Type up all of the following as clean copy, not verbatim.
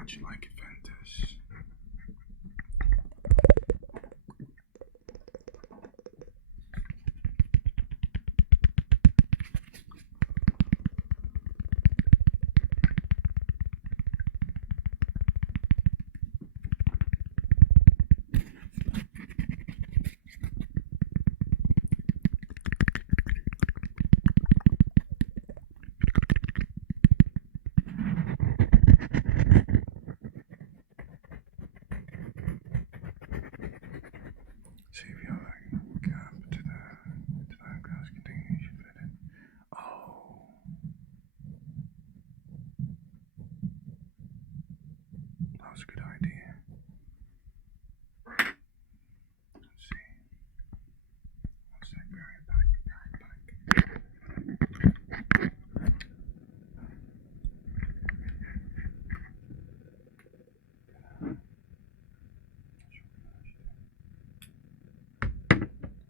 How'd you like Ventus? See if you have a gap to that glass container you should fit in. Oh. That was a good idea. Let's see. One sec, be right back.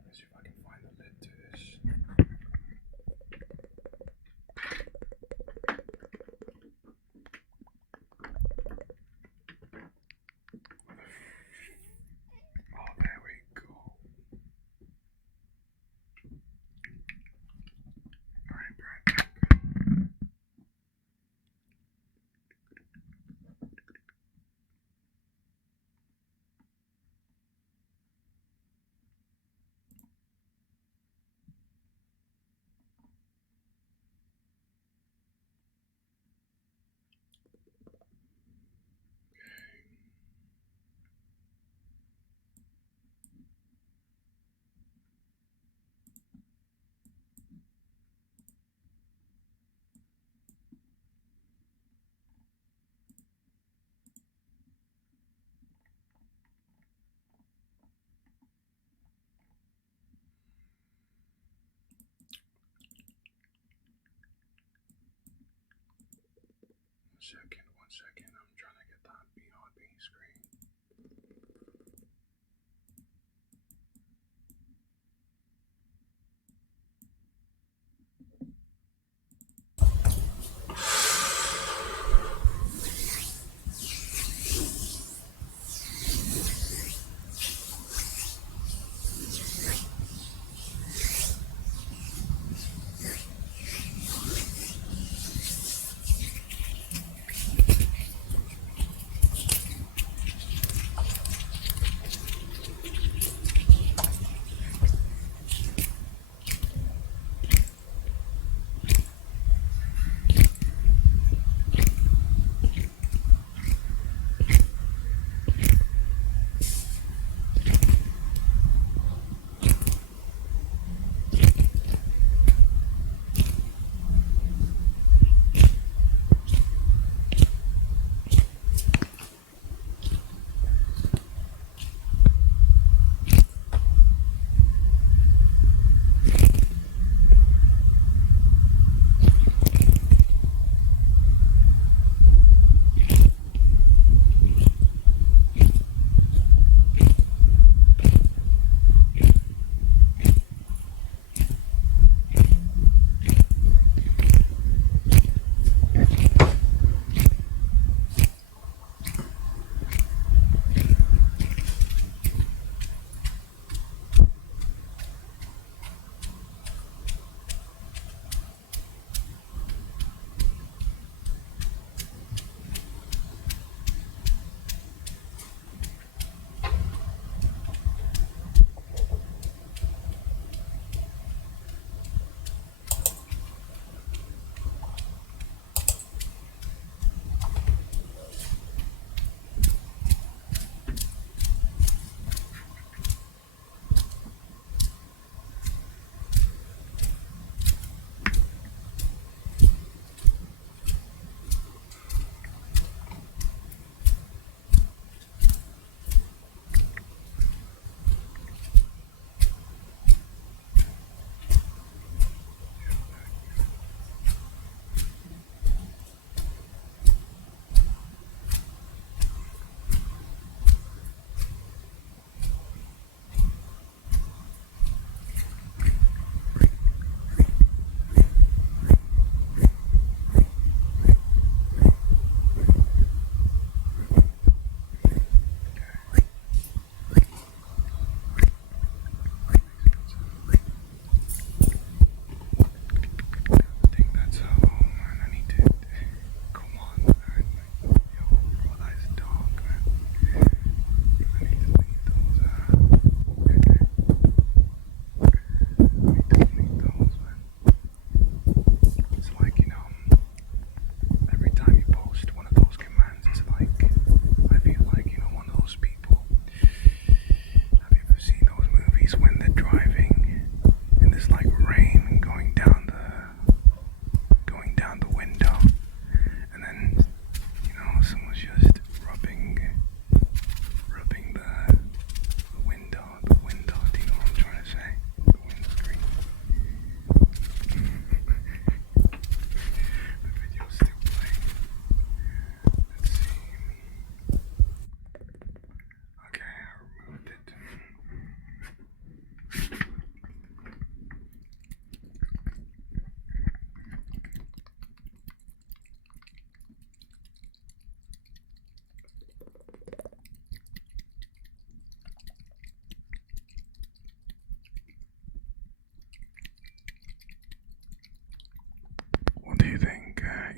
Let's see if I can find the lid to this. Oh, there we go. Alright, be right back. One second. I'm trying to get that BRB screen.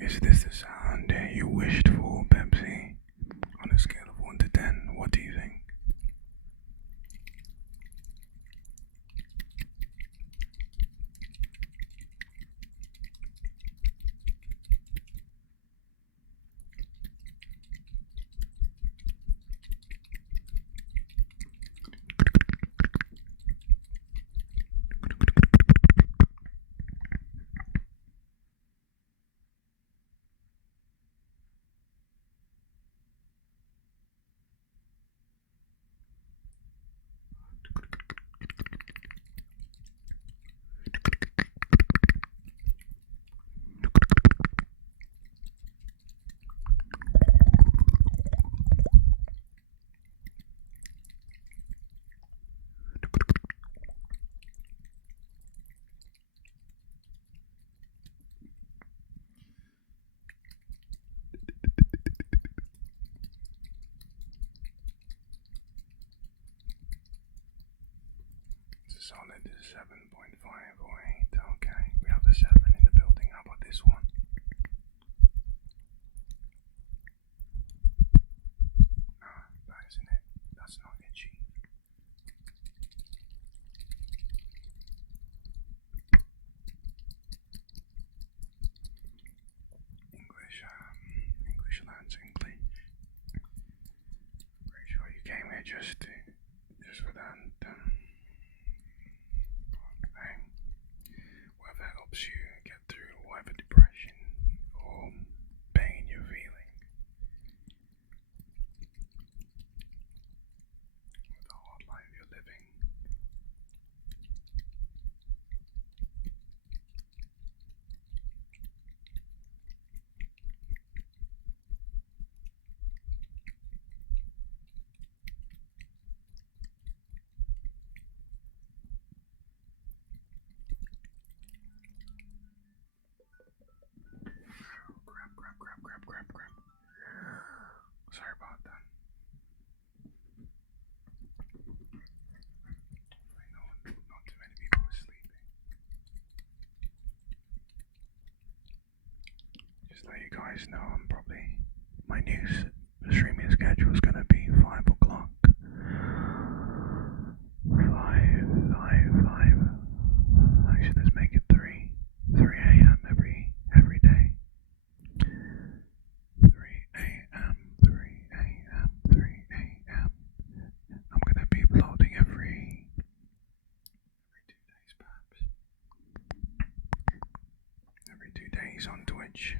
Is this the sound you wished for, Pepsi? On a scale of 1 to 10, what do you think? It's a solid 7.5 or 8. Okay, we have a 7 in the building. How about this one? No, that isn't it. That's not itchy. English lands English. Pretty sure you came here just for that. Hey, whatever helps you get through whatever depression or pain you're feeling, with the hard life you're living. Grab. Sorry about that. I know not too many people are sleeping. Just let you guys know, my new streaming schedule is gonna be 5 o'clock. 5. Actually, let's make it 3 a.m. every day. 3 a.m. I'm gonna be uploading every 2 days, perhaps. Every 2 days on Twitch.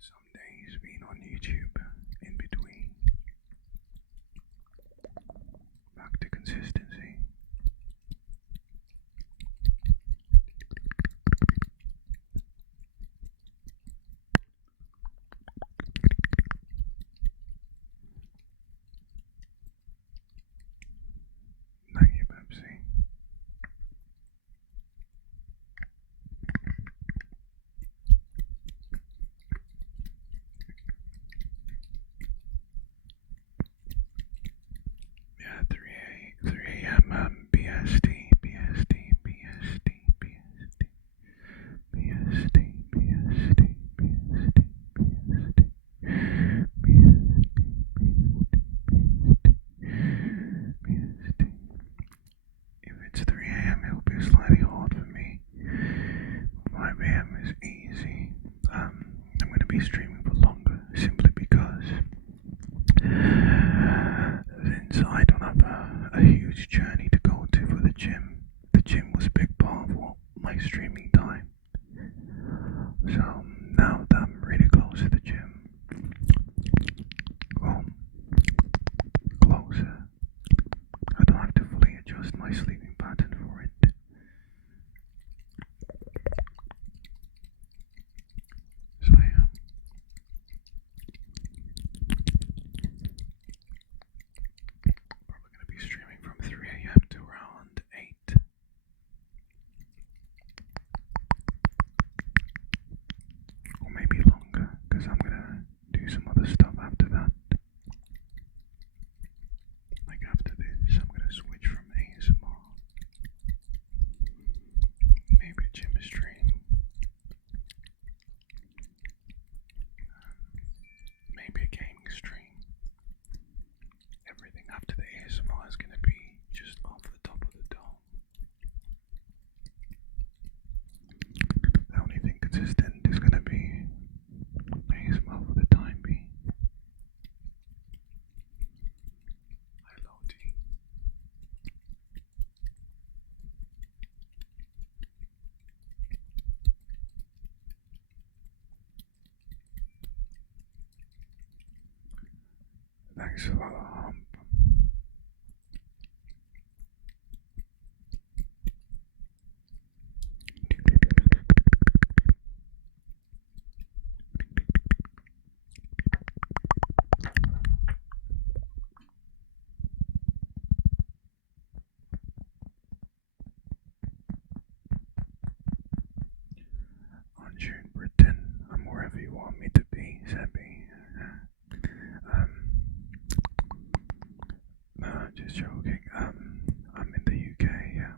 Some days being on YouTube in between. Back to consistency. Thank you, Pepsi. Yeah, 3 a.m. BST. If it's 3 a.m., it'll be slightly hard for me. 5 a.m. is easy. I'm going to be streaming for longer simply because since I don't have a huge journey to go to for the gym was a big part of my streaming time. So now that I'm really close to the gym, well, closer, I don't have to fully adjust my sleeping pattern for it. So yeah. Probably going to be streaming from 3 a.m. to around 8. Or maybe longer, because I'm going to do some other stuff after that. Like after this, I'm going to switch from ASMR. Maybe a gym stream. Thanks for the hump. Aren't you in Britain? I'm wherever you want me to be, Seppi. Um, no, just joking. I'm in the UK, yeah.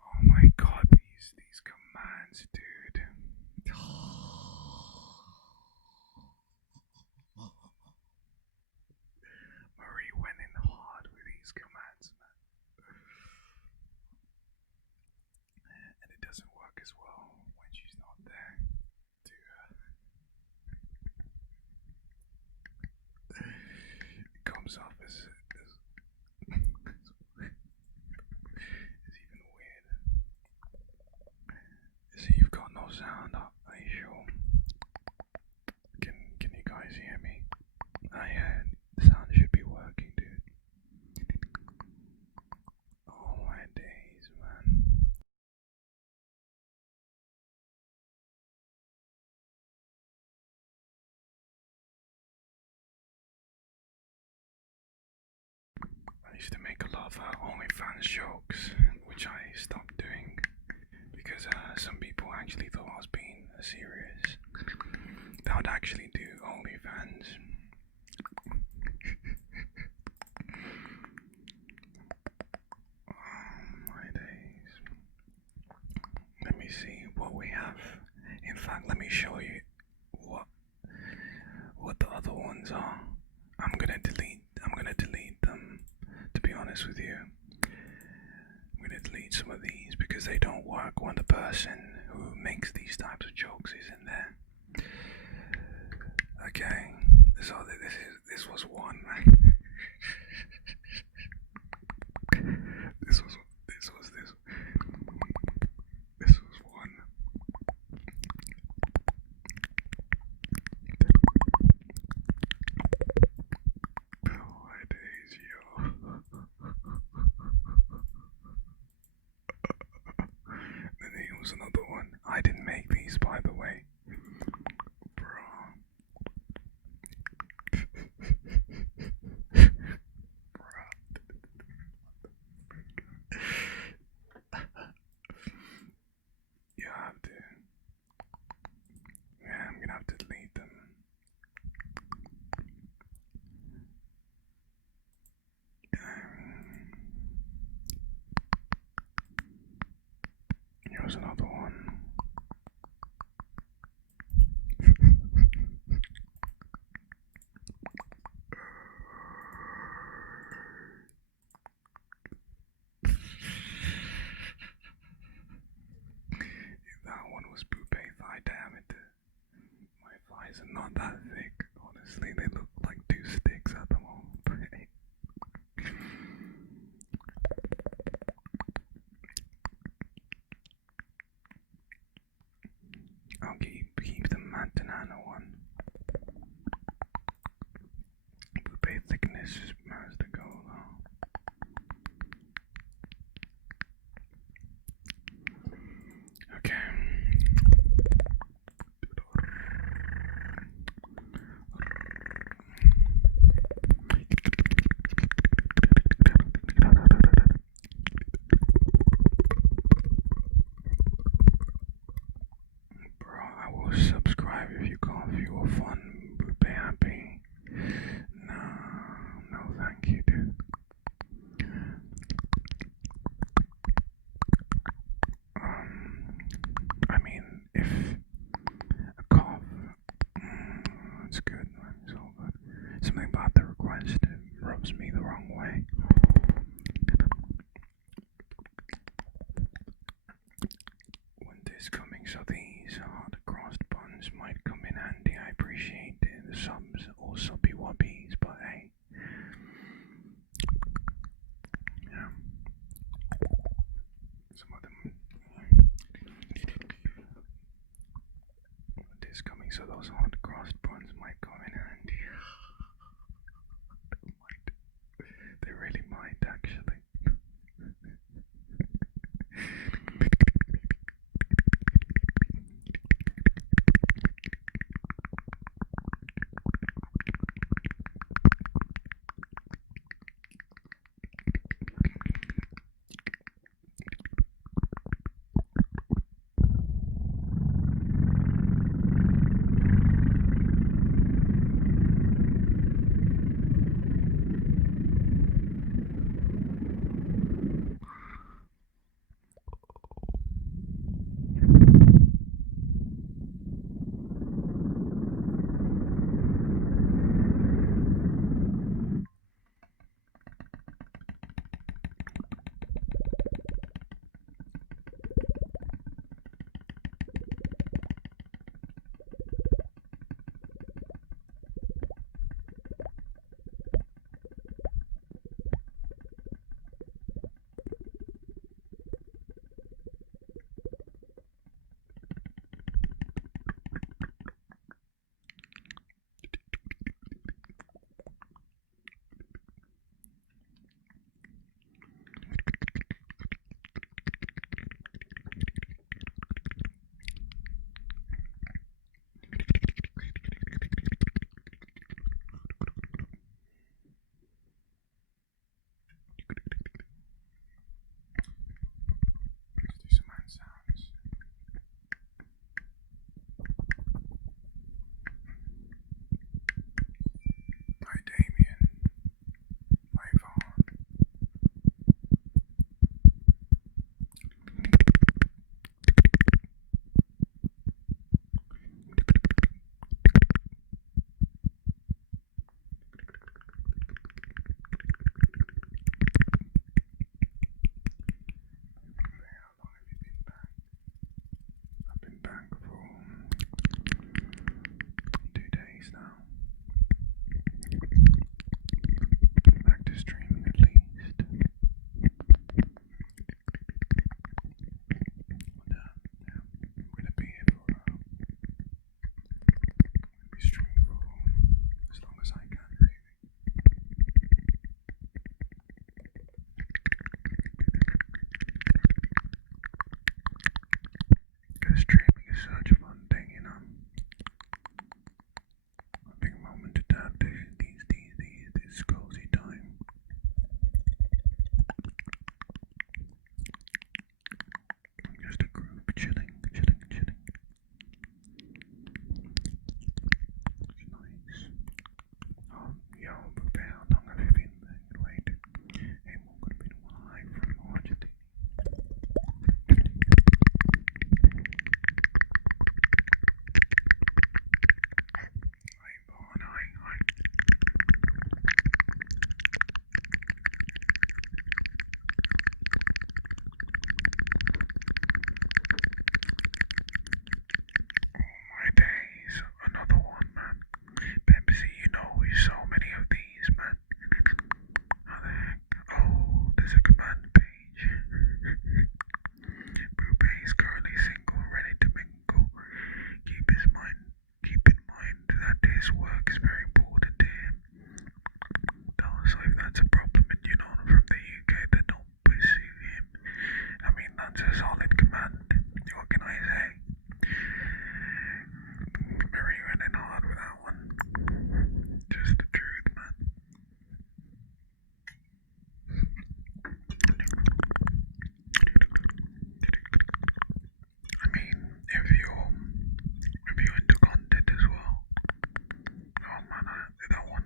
Oh my god, these commands, dude. Marie went in hard with these commands, man. And it doesn't work as well when she's not there to it comes off as it's even weird. So you've got no sound, are you sure? Can you guys hear me? Yeah, the sound should be working, dude. Oh my days, man. I used to make a lot of OnlyFans jokes, which I stopped doing because some people actually thought I was being serious. That would actually do OnlyFans. Oh my days. Let me see what we have. In fact, let me show you what the other ones are. I'm gonna delete them, to be honest with you. I'm gonna delete some of these because they don't work when the person who makes these types of jokes is in there. Okay, so this was one. this was one. Oh my days, yo. Then here was another one. I didn't make these, by the way. Bro. You have to. Yeah, I'm gonna have to delete them. Here's another one. That one was Poupée thigh diameter. My thighs are not that thick, honestly. They look like two sticks at the moment. I'll keep the Mantanano one. Poupée thickness is has to go though. Okay.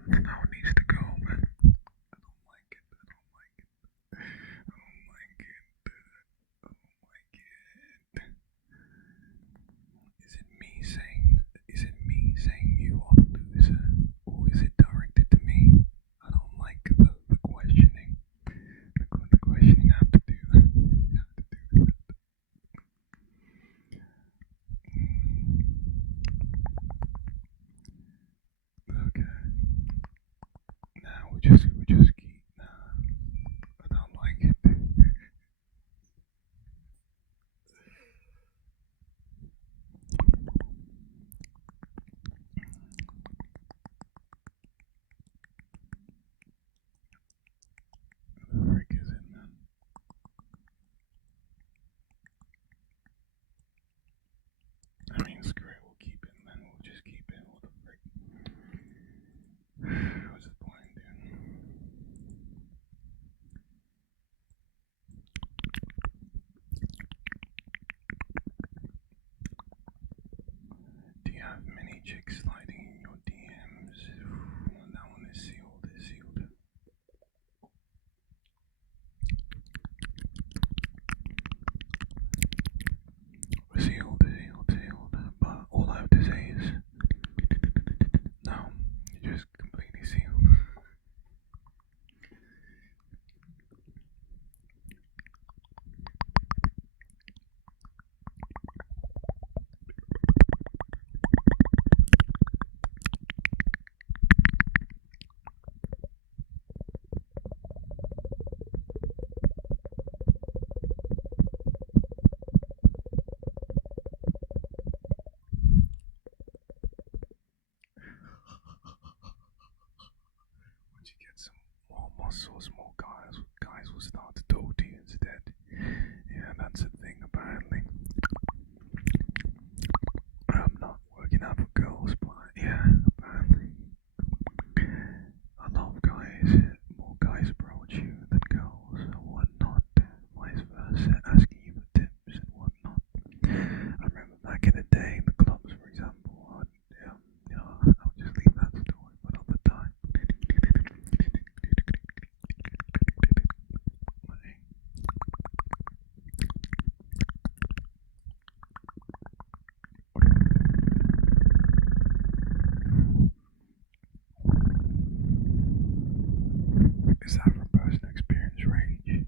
Now it needs to go, man. I don't like it. I don't like it. I don't like it. I don't like it. Is it me saying you are the loser? Or is it directed to me? I don't like the questioning. The questioning, I have to do that. I have to do that. Okay. Now we just keep. Nah, I don't like it. The frick is it, man? I mean, screw it. We'll keep it, man. We'll just keep it. What the frick? What's the point, dude? Do you have many chicks sliding in your DMs? That one is sealed. Is sealed. Sealed. Sealed. Sealed. But all I have to say is, no, you're just completely sealed. Once you get some more muscles, more guys will start to talk to you instead. Yeah, that's the thing apparently. I'm not working out for girls, but yeah, apparently a lot of guys, more guys approach you than girls and whatnot, vice versa, asking you for tips and whatnot. I remember back in the day in the clubs, for example, I'll just leave that story for another time. Is that from personal experience, Rage?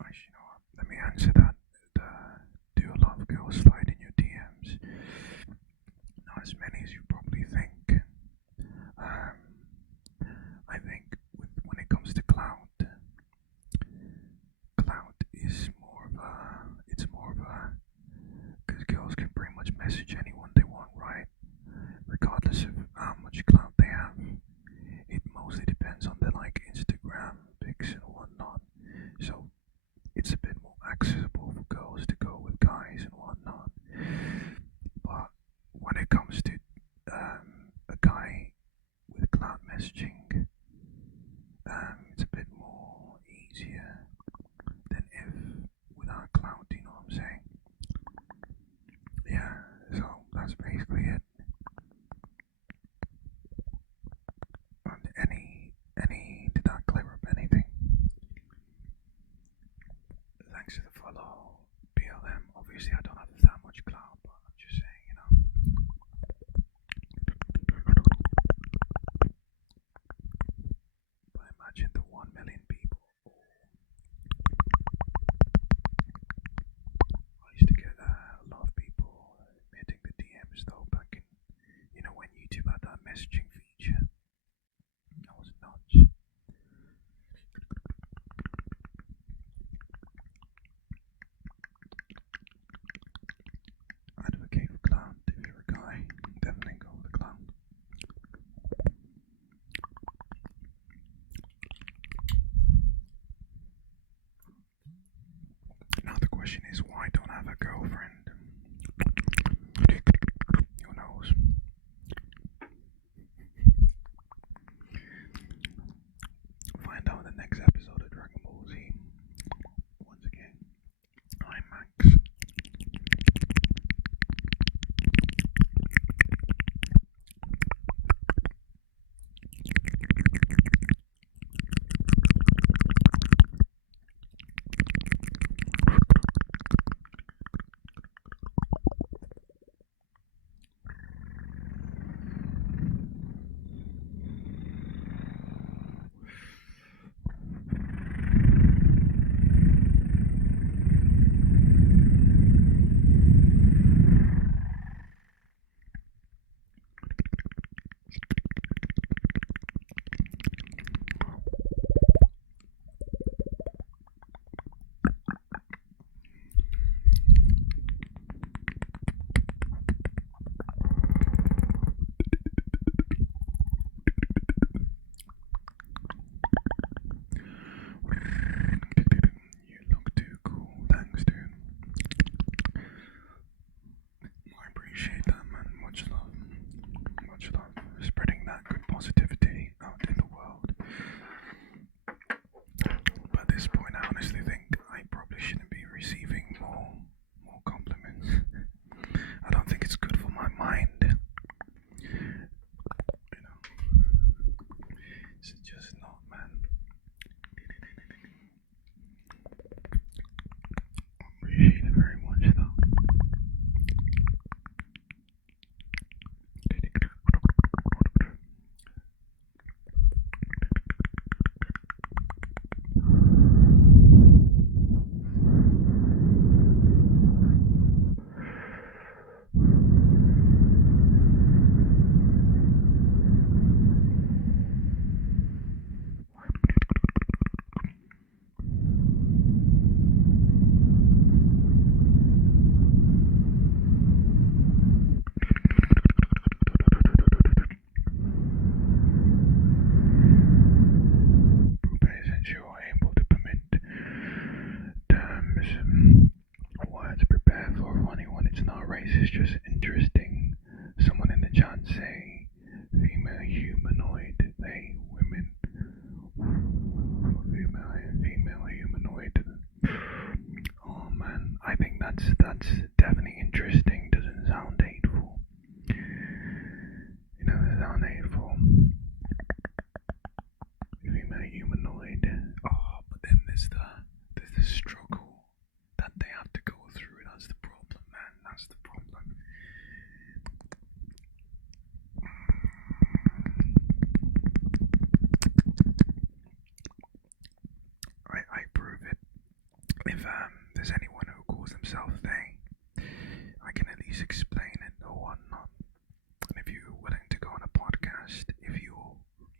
Actually, you know what? Let me answer that. Do a lot of girls slide in your DMs? Not as many as you probably think. I think when it comes to clout is more of a. It's more of a. Because girls can pretty much message anyone they want, right? Regardless of how much clout they have. It mostly depends on their like Instagram pics and whatnot. So it's a bit more accessible for girls to go with guys and whatnot. But when it comes to a guy with cloud messaging, it's a bit more easier than if without cloud. You know what I'm saying? Yeah. So that's basically it. Any did that clear up anything? Thanks to the follow, BLM. Obviously, I don't have that much cloud, but I'm just saying, you know. But imagine the 1 million people. I used to get a lot of people hitting the DMs though back in, when YouTube had that messaging feature. That was nuts. question is why I don't have a girlfriend. Who knows? Find out in the next episode of Dragon Ball Z. Once again, I'm Max. You look too cool. Thanks, dude. I appreciate that, man. Much love. Much love. Spreading that good positivity out in the world. But at this point, I honestly think I probably shouldn't be receiving more compliments. I don't think it's good for my mind. You know, it's just not, man. Appreciate it very much, though. Since you are able to permit terms, words prepare for funny when it's not racist, just interesting. Someone in the chat say female humanoid, they women. Female humanoid. Oh man, I think that's definitely interesting. Doesn't sound hateful. You know, doesn't sound hateful. Female humanoid. Oh, but then there's the struggle that they have to go through. That's the problem, man. That's the problem. I prove it. If there's anyone who calls themselves they, I can at least explain it or whatnot. And if you're willing to go on a podcast, if you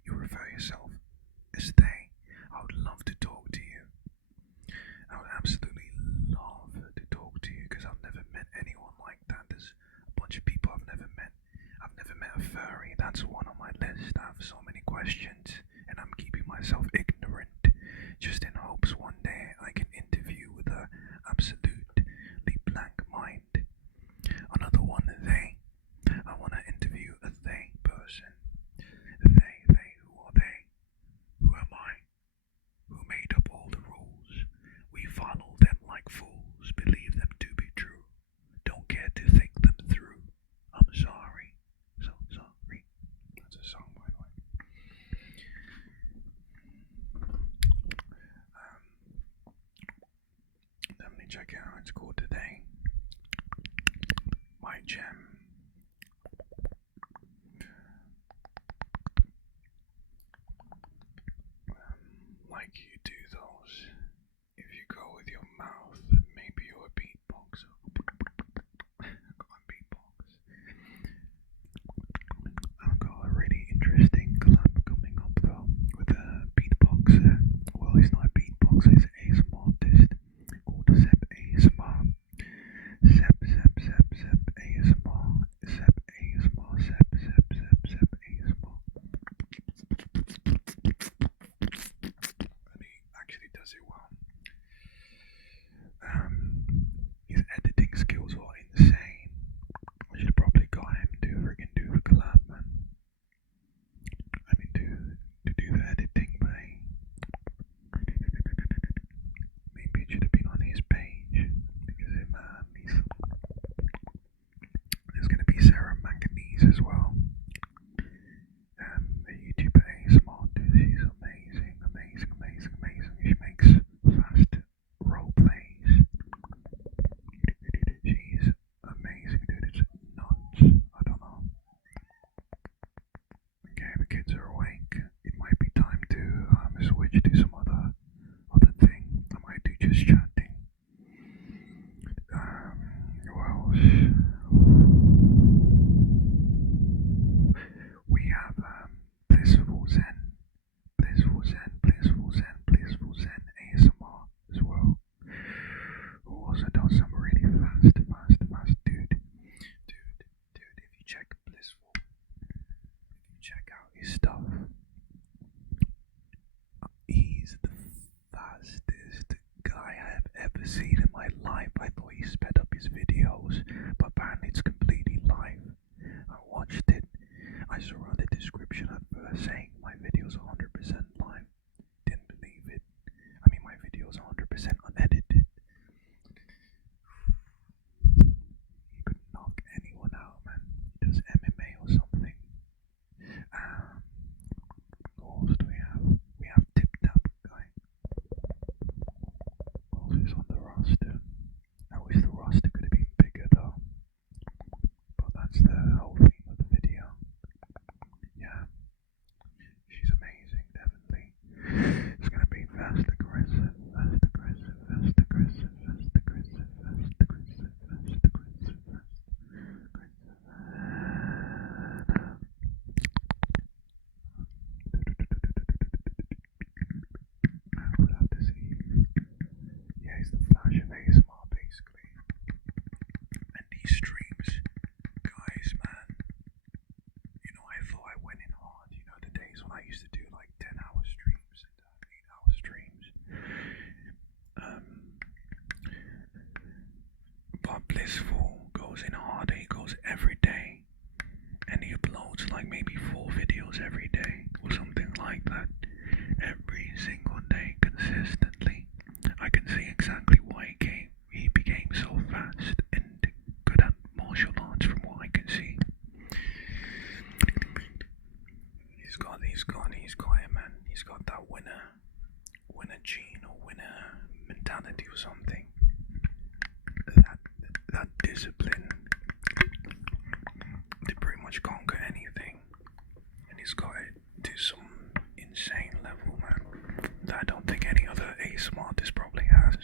refer yourself as they, I would love to talk to you. I would absolutely love to talk to you because I've never met anyone like that. There's a bunch of people I've never met. I've never met a furry. That's one on my list. I have so many questions and I'm keeping myself ignorant just in hopes one day I can interview with a absolutely blank mind. Another one, they. I want to interview a they person. They, who are they? Who am I? Who made up all the rules? We follow them like fools, believe them to be true. Don't care to think them through. I'm sorry, so sorry. That's a song, by the way. Definitely check it out. It's called Today. My gem. Like you do those. If you go with your mouth, maybe you're a beatboxer. Go on, beatbox. I've got a really interesting collab coming up though with a beatboxer. Well, he's not a beatboxer, he's an ASMR artist called Zep ASMR. Zep ASMR. Louise as well. A YouTuber ASMR dude. She's amazing, amazing, amazing, amazing. She makes fast role plays. She's amazing, dude. It's nuts. I don't know. Okay, the kids are awake. It might be time to switch to some other thing. I might do just chatting. What else? We have Blissful Zen, Blissful Zen, Blissful Zen, Blissful Zen ASMR as well. Who also does some really fast, dude. If you check Blissful, if you check out his stuff, he's the fastest guy I have ever seen in my life. I thought he sped up his videos, but apparently it's completely live. I watched it. I saw on the description at first saying my videos are 100% live. Didn't believe it. I mean, my videos are 100% unedited. He could knock anyone out, man. He does MMA or something. Who else do we have? We have Tip Tap guy. Who else is on the roster? I wish the roster could have been bigger though. But that's the whole theme of the video. Yeah. She's amazing, definitely. It's gonna be fast aggressive, fast aggressive, fast aggressive, fast aggressive, fast aggressive, fast aggressive, I would have to see. Yeah, he's the Flash of ASMR basically. And these streams, guys, man. You know, I thought I went in hard. You know, the days when I used to do like 10-hour streams and 8-hour streams. But Blissful goes in hard. He goes every day, and he uploads like maybe 4 videos every day or something like that. Every single day, consistently. I can see exactly why he became so fast and good at martial arts from what I can see. He's got it, man. He's got that winner gene or winner mentality or something. That discipline to pretty much conquer anything. And he's got it to some insane level, man, that I don't think any other ASMR artist probably has.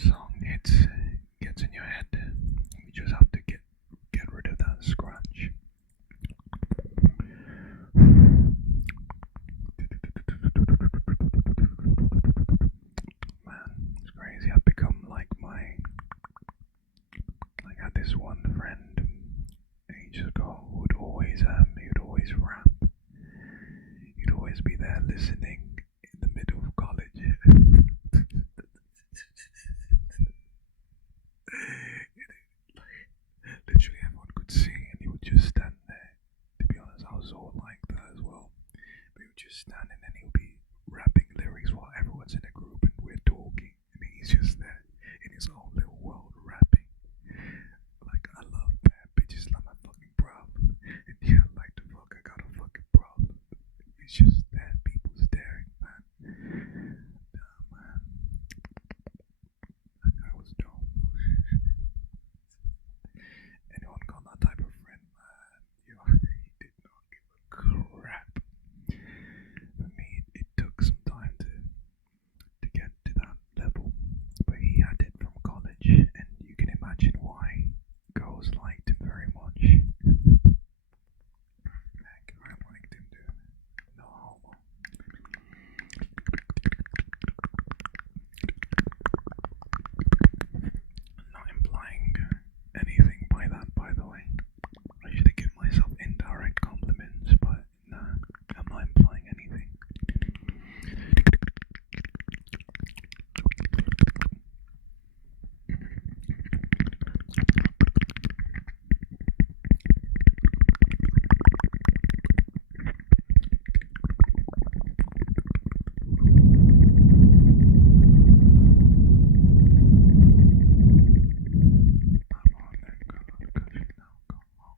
song gets in your head, you just have to get rid of that scratch. Man, it's crazy. I've become like I had this one friend ages ago who would always rap. He'd always be there listening in the middle of college. Literally everyone could see, and he would just stand there. To be honest, I was all like that as well. But he would just stand and he would be rapping lyrics while everyone's in a group and we're talking, and he's just there in his own little world rapping. Like, I love bad bitches like my fucking problem. And yeah, like the fuck, I got a fucking problem. It's just that people staring, man. Nah, man. That guy was dumb. Anyone got that type of friend, man? Yo, he did not give a crap. For me, it took some time to get to that level, but he had it from college, and you can imagine why girls liked him very much. Heck, I liked him too. No homo. I'm not implying anything by that, by the way. I usually give myself indirect compliments, but nah, I'm not implying anything. I'm on that good now. Go home.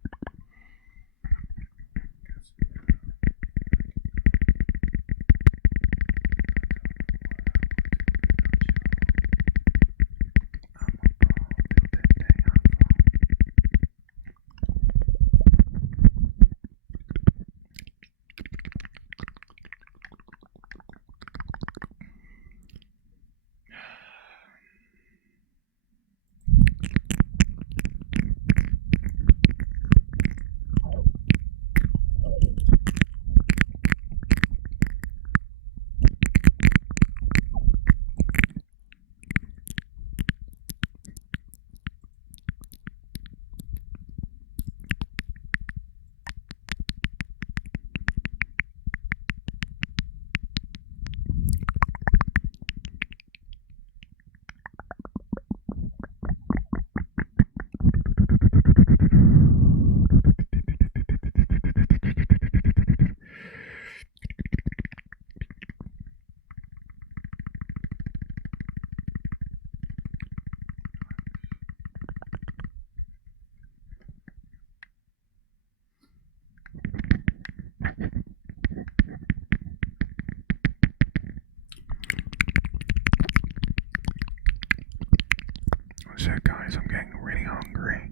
So guys, I'm getting really hungry.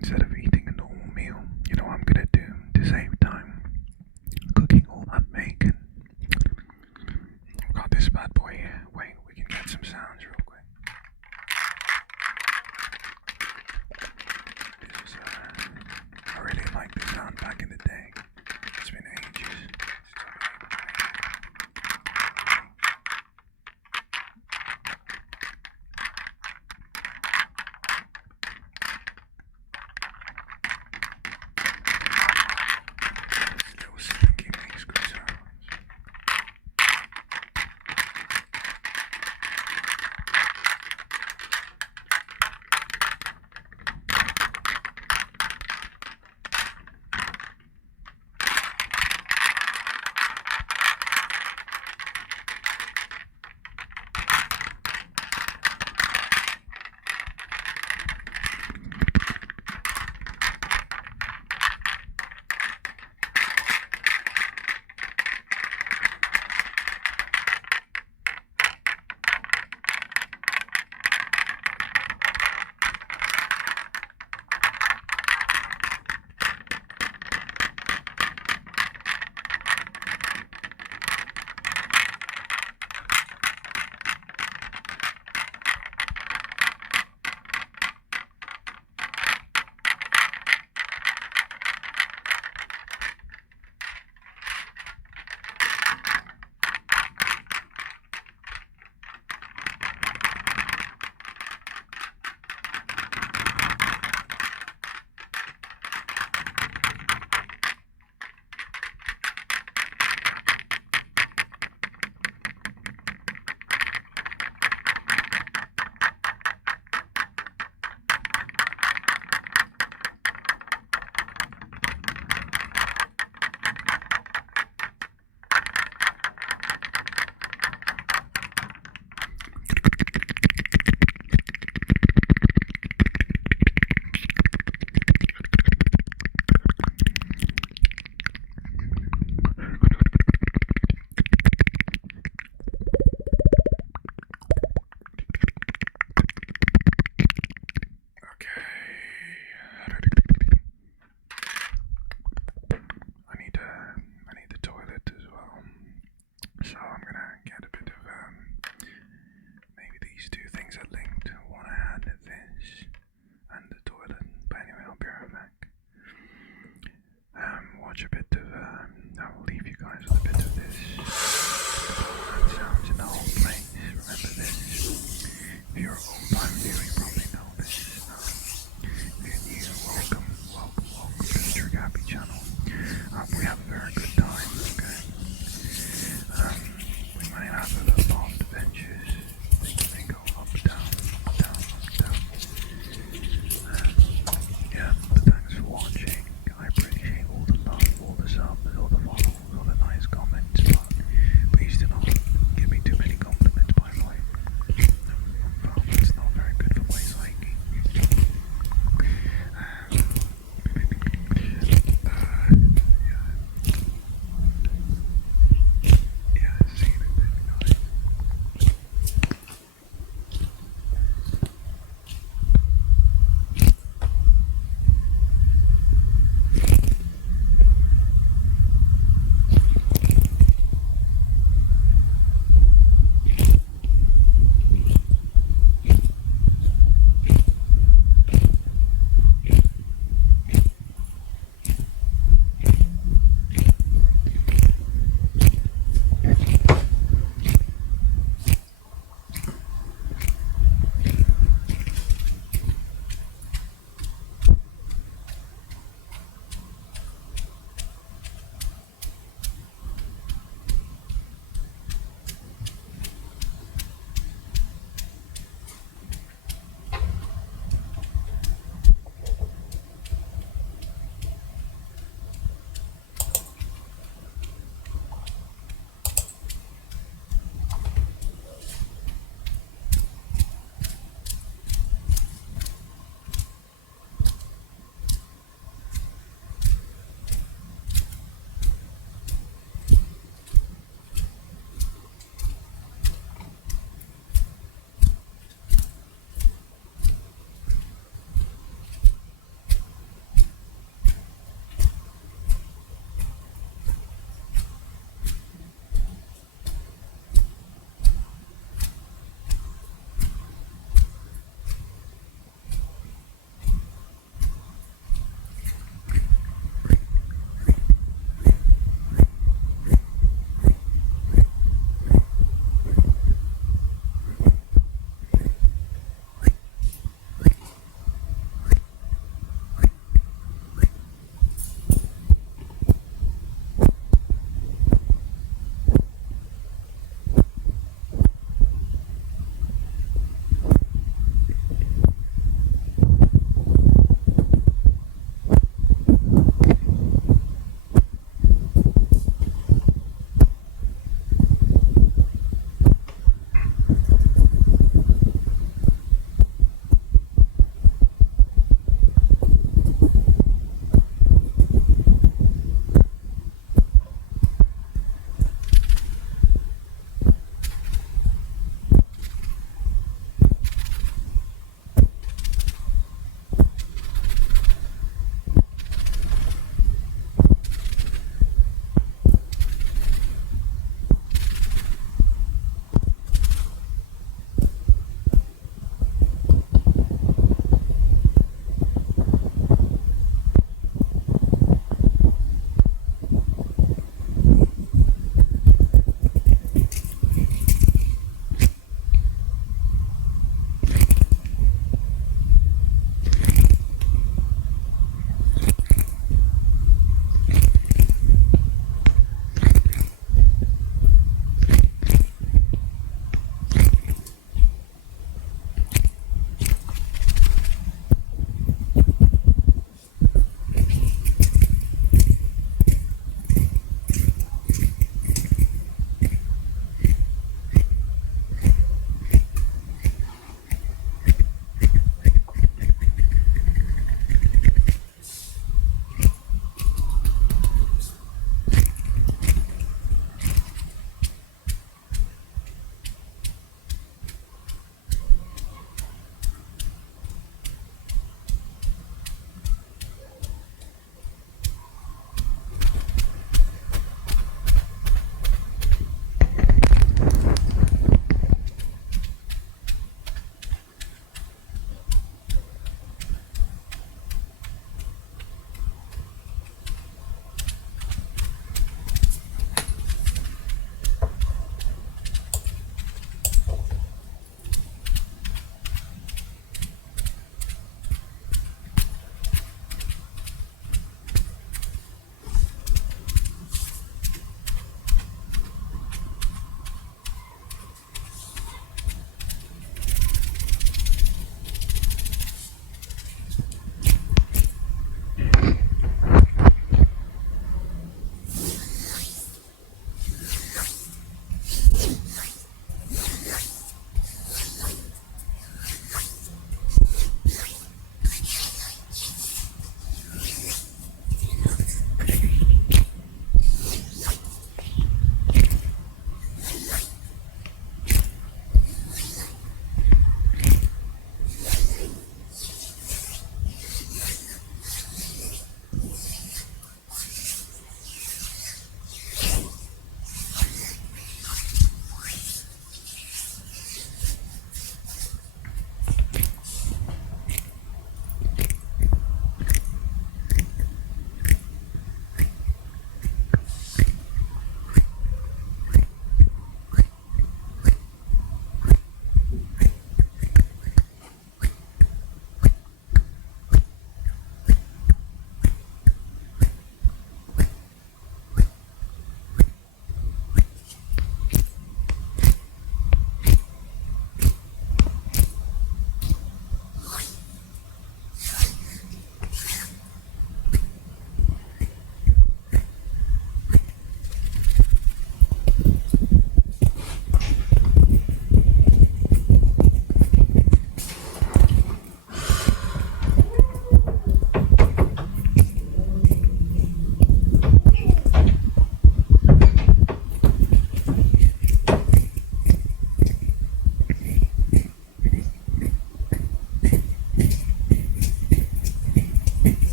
Instead of eating a normal meal, you know what I'm gonna do to save time? Cooking all that bacon. I've got this bad boy here. Wait, we can get some sounds real quick. This is, I really like this sound back in the day. It's been ages. Little slinky makes good sounds.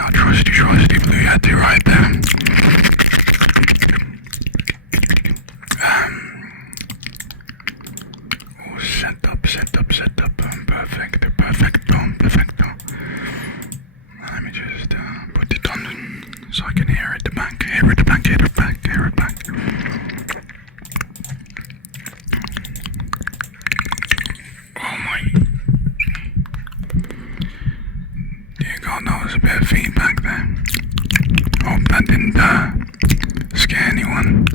our trusty Blue Yeti right there. Set up. Perfecto. Let me just put it on so I can hear it back. Hear it back. Oh my. Dear God, that was a bit of feedback there. Hope that didn't scare anyone.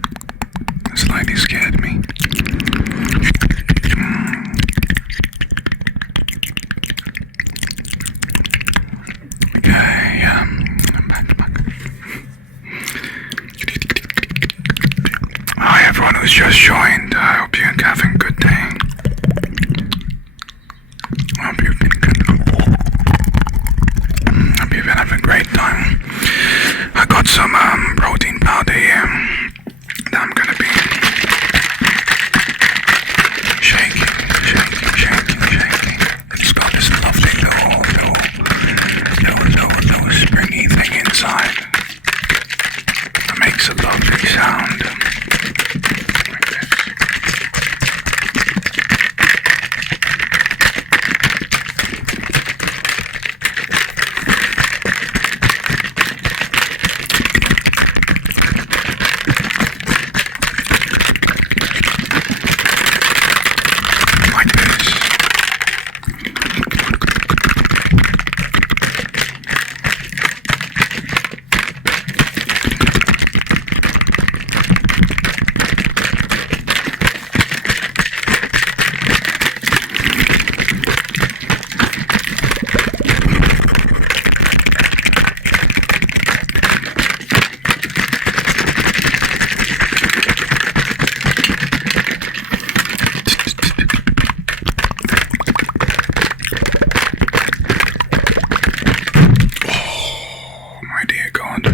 It slightly scared me. Okay, I'm back. Hi everyone who's just joined. I hope you're having a good day. Hope you've been having a great time. I got some protein powder here that I'm gonna be shaking. It's got this lovely little springy thing inside that makes a lovely sound. Like this.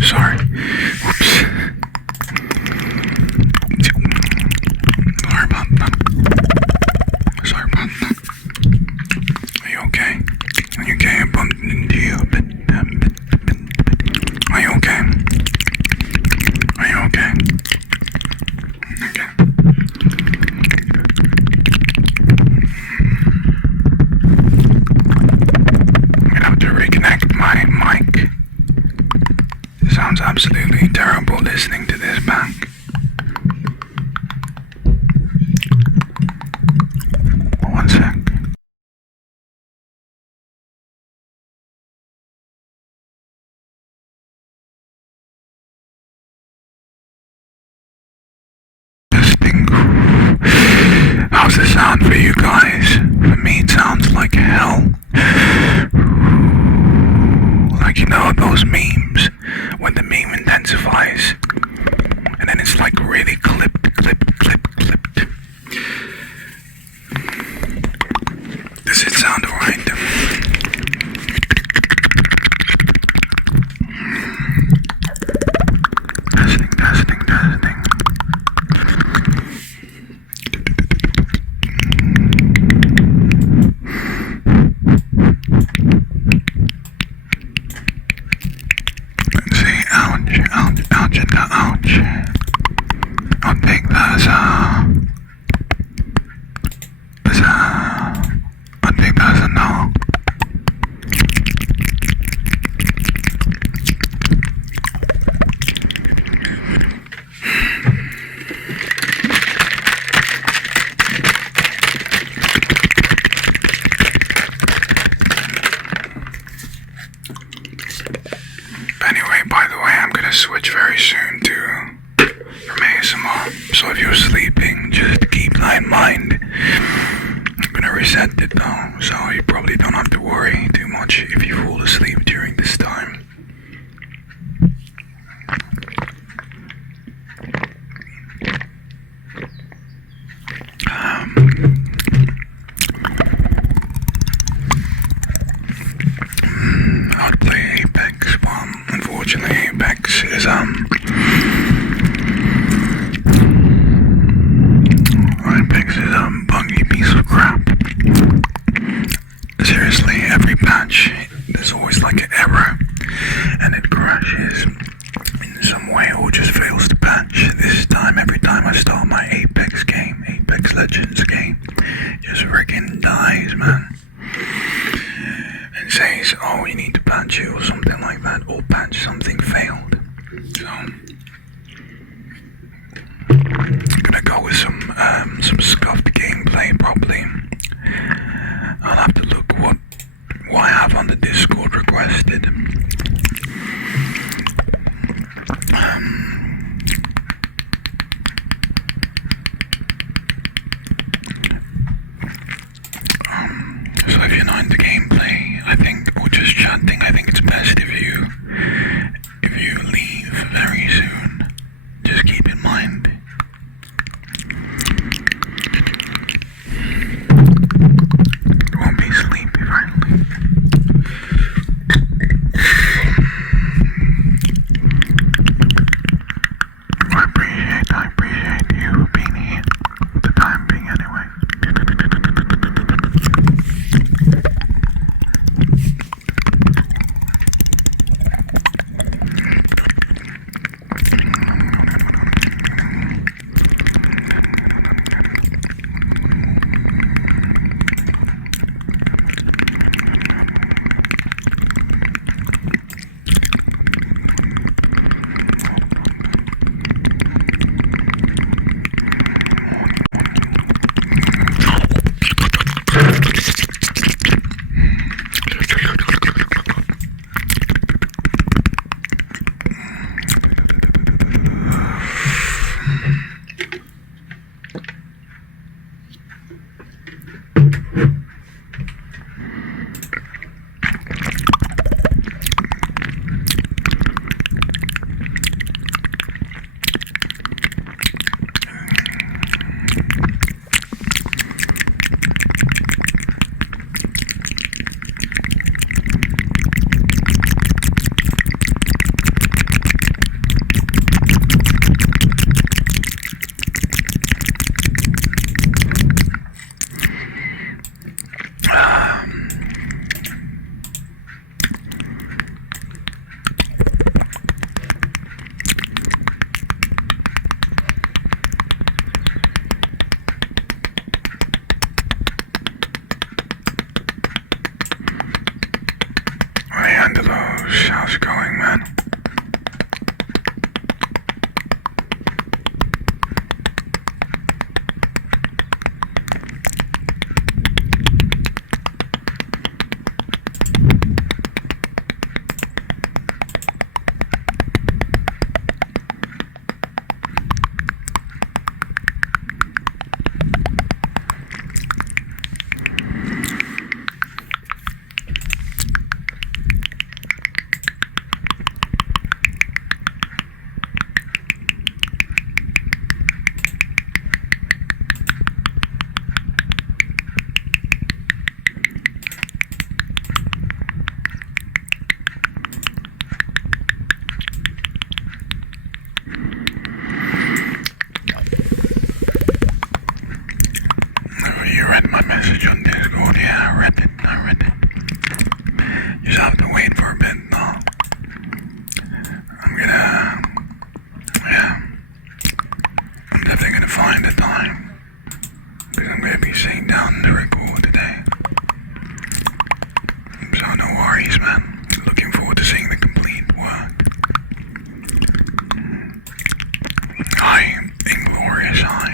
Sorry. Whoops. Sorry about that. Are you okay? Are you okay? I bumped into you a bit. Are you okay? Are you okay? Okay. I'm gonna have to reconnect my mic. It sounds absolutely terrible listening to this back. One sec. Testing. How's the sound for you guys? For me it sounds like hell. Like, you know, those memes when the meme intensifies and then it's like really clipped. Does it sound alright? Testing. Let's see, ouch. I think that's a no. Anyway, by the way, I'm gonna switch very soon from ASMR. So if you're sleeping, just keep that in mind. I'm gonna reset it though, so you probably don't have to worry too much if you fall asleep during this time. I'd play Apex, but unfortunately Apex is a buggy piece of crap. Seriously, every patch there's always like an error and it crashes in some way or just fails to patch. This time, every time I start my Apex game, Apex Legends game, it just freaking dies, man. And says, oh, you need to patch it or something like that, or patch something failed. So I'm gonna go with some scuffed gameplay probably. I'll have to look what I have on the Discord requested. So if you're not into gameplay, I think, or just chatting, I think it's best if you leave very soon. Just keep in mind. You won't be sleepy, finally. I appreciate you being here for the time being anyway. How's it going, man? You read my message on Discord? Yeah, I read it. You just have to wait for a bit, though. I'm definitely gonna find a time, because I'm gonna be sitting down to record today. So no worries, man. Looking forward to seeing the complete work. Hi, Inglorious, hi.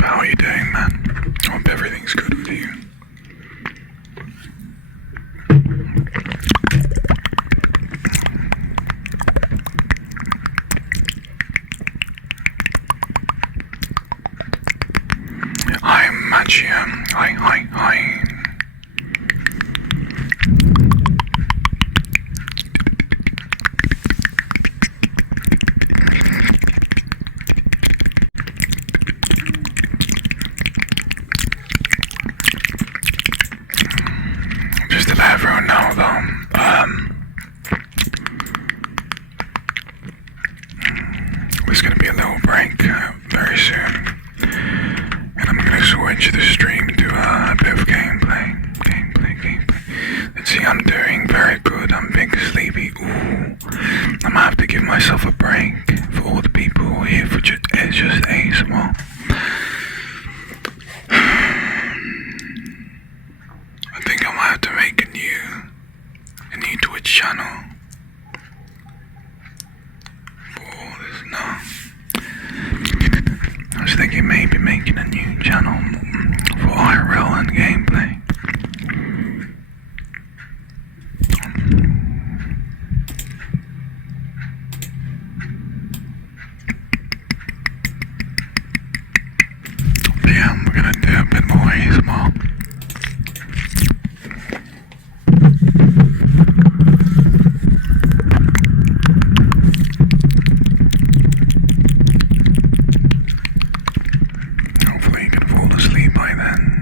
How are you doing, man? I hope everything's good with you. Hi, Machia. Hi. Just to let everyone know, though, there's going to be a little break very soon, and I'm going to switch the stream to a bit of gameplay. Let's see, I'm doing very good. I'm big I might have to give myself a break for all the people who are here for just ASMR. I think I might have to make a new Twitch channel for all this now. I was thinking maybe making a new channel for IRL and gameplay. But yeah, we're gonna do a bit more ASMR. Hopefully you can fall asleep by then.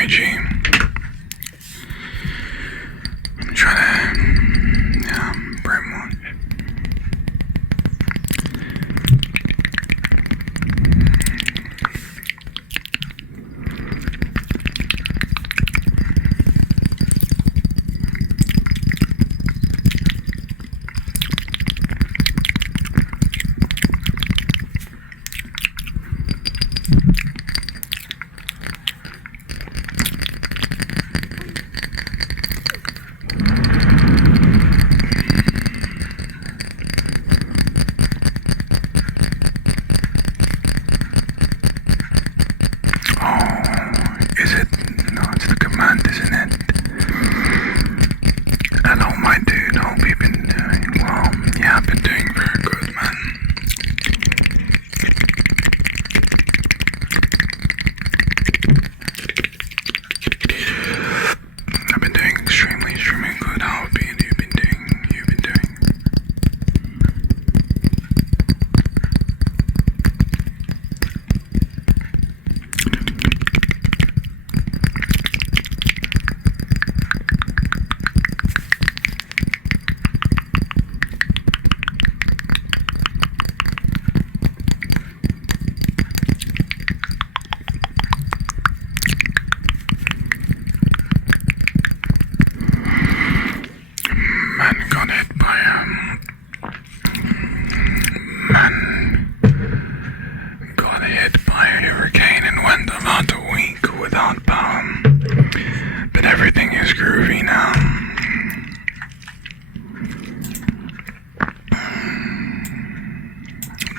IG. I'm trying to, yeah, brainwash. Is it? No, it's the command, isn't it? Hello, my dude. Hope you've been doing well. Yeah, I've been doing very good, man. I've been doing extremely good. How have you been doing? You've been doing? Man got hit by a hurricane and went about a week without power. But everything is groovy now.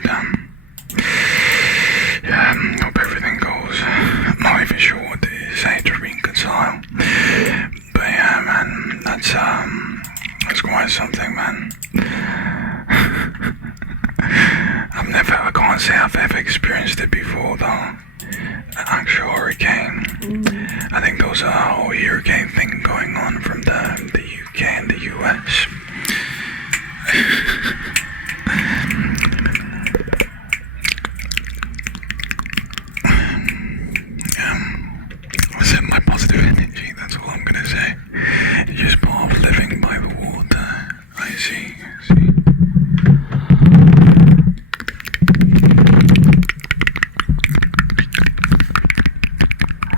Damn. Yeah, hope everything goes. I'm not even sure what to say to reconcile. But yeah, man, that's quite something, man. I can't say I've ever experienced it before, though. An actual hurricane. I think there was a whole hurricane thing going on from the UK and the US. Send my positive energy, that's all I'm gonna say. It's just part of living by the water. I see.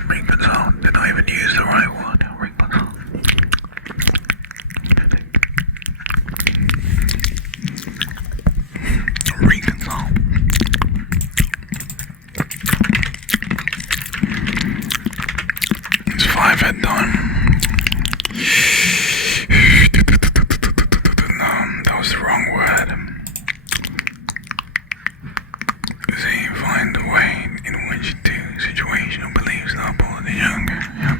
Reconcile. Did I even use the right word? Reconcile. Reconcile. It's 5 at time. No, that was the wrong word. They find a way in which to situational beliefs that are the younger. Yeah.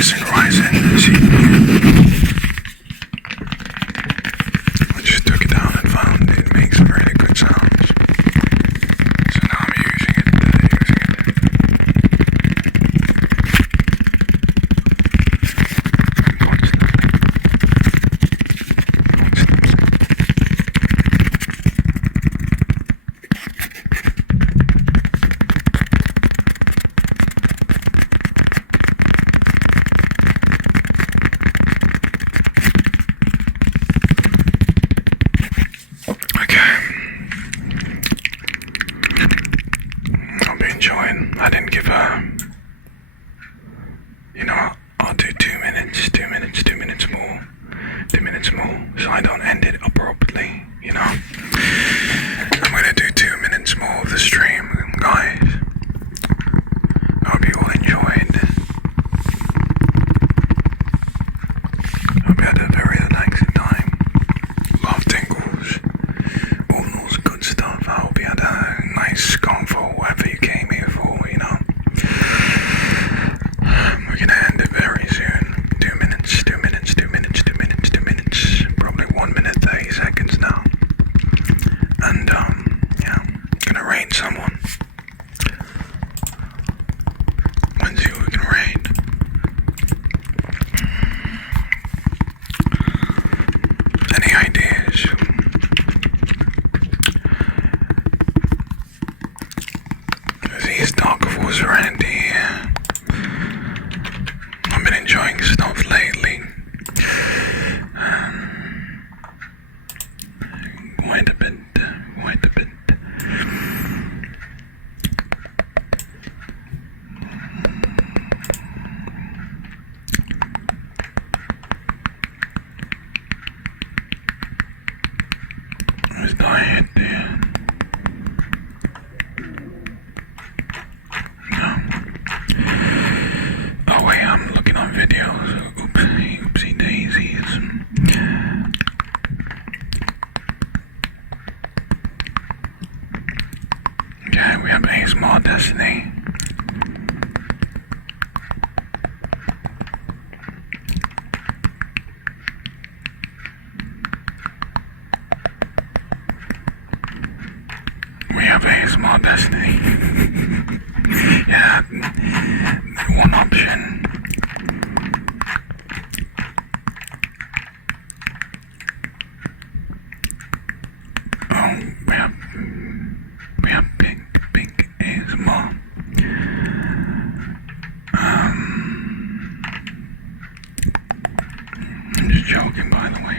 rising. See, I just took it down and found it makes some really good sounds. So now I'm using it. I didn't give a, I'll do 2 minutes, 2 minutes, 2 minutes more, 2 minutes more, so I don't end it abruptly, I'm gonna do 2 minutes more of the stream, guys. I hope you all enjoyed. Hope you had a very relaxing time. Love tingles, all those good stuff. I hope you had a nice comfort, whatever you came here for. We're gonna end it very soon. 2 minutes, 2 minutes, 2 minutes, 2 minutes, 2 minutes. Probably 1 minute 30 seconds now. And gonna raid someone. Let's see who we can raid. Any ideas? These Dark Force Serenity. I've been enjoying stuff lately. Quite a bit. Where's Diet there? Oh wait, I'm looking on videos. Oopsie daisies. Okay, we have ASMR Destiny. We have ASMR Destiny. Yeah, one option. Oh, we have pink ASMR. I'm just joking, by the way.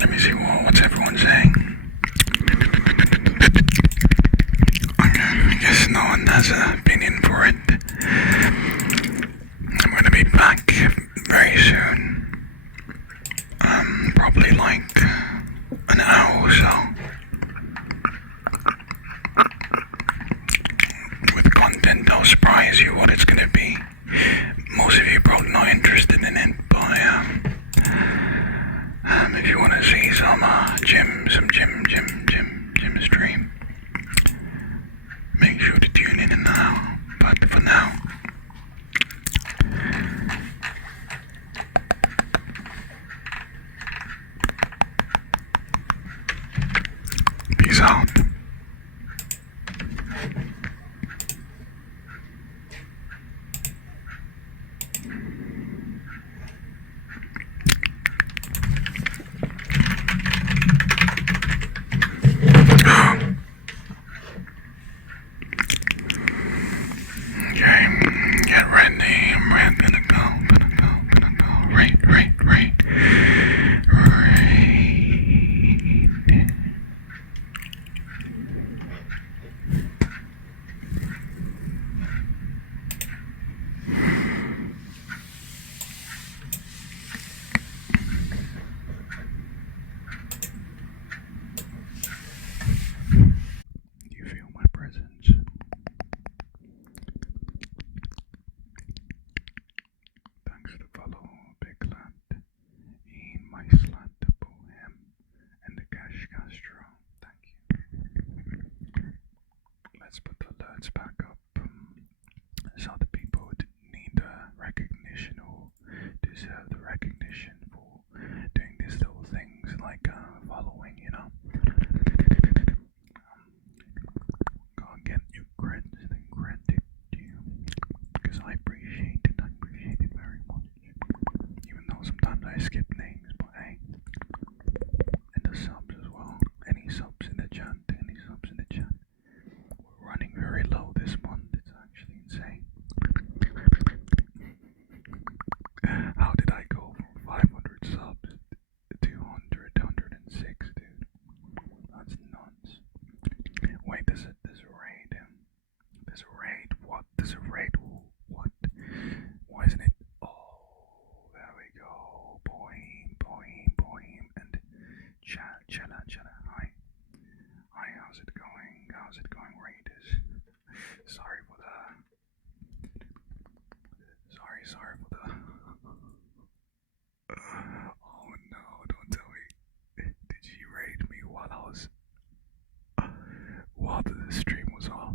Let me see what's everyone saying. Okay, I guess no one has an opinion for it. I'm gonna be back very soon. Probably like an hour or so. With content, I'll surprise you what it's gonna be. Most of you probably not interested in it, but if you want to see some gym stream, make sure to tune in now. But for now, peace out. Chella. Hi. Hi, how's it going? How's it going, Raiders? Sorry for the. Sorry for the. Oh no, don't tell me. Did you raid me while I was. While the stream was off?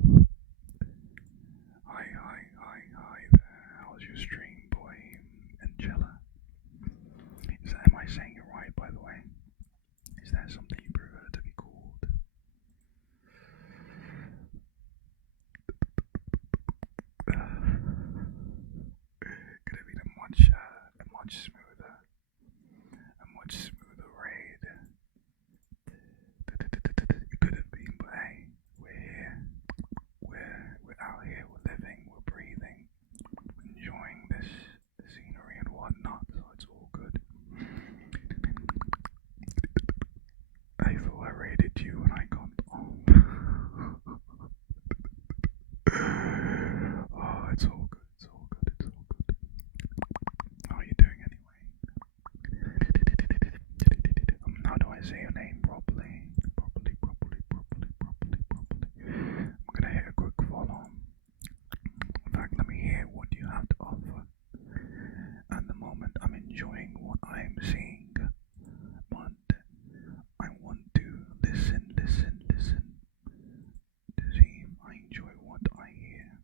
Hi there. How's your stream, boy? Angela? Am I saying it right, by the way? Is there something you prefer to be called? Could have been a much smoother raid. It could have been, but hey, we're here. We're out here. We're living. We're breathing. Enjoying this scenery and whatnot. So it's all good. I thought I raided you when I got on. Oh, it's all good. It's all good. It's all good. How are you doing anyway? How do I say your name properly? I'm gonna hit a quick follow. In fact, let me hear what you have to offer. At the moment, I'm enjoying what I'm seeing, but I want to listen to see if I enjoy what I hear.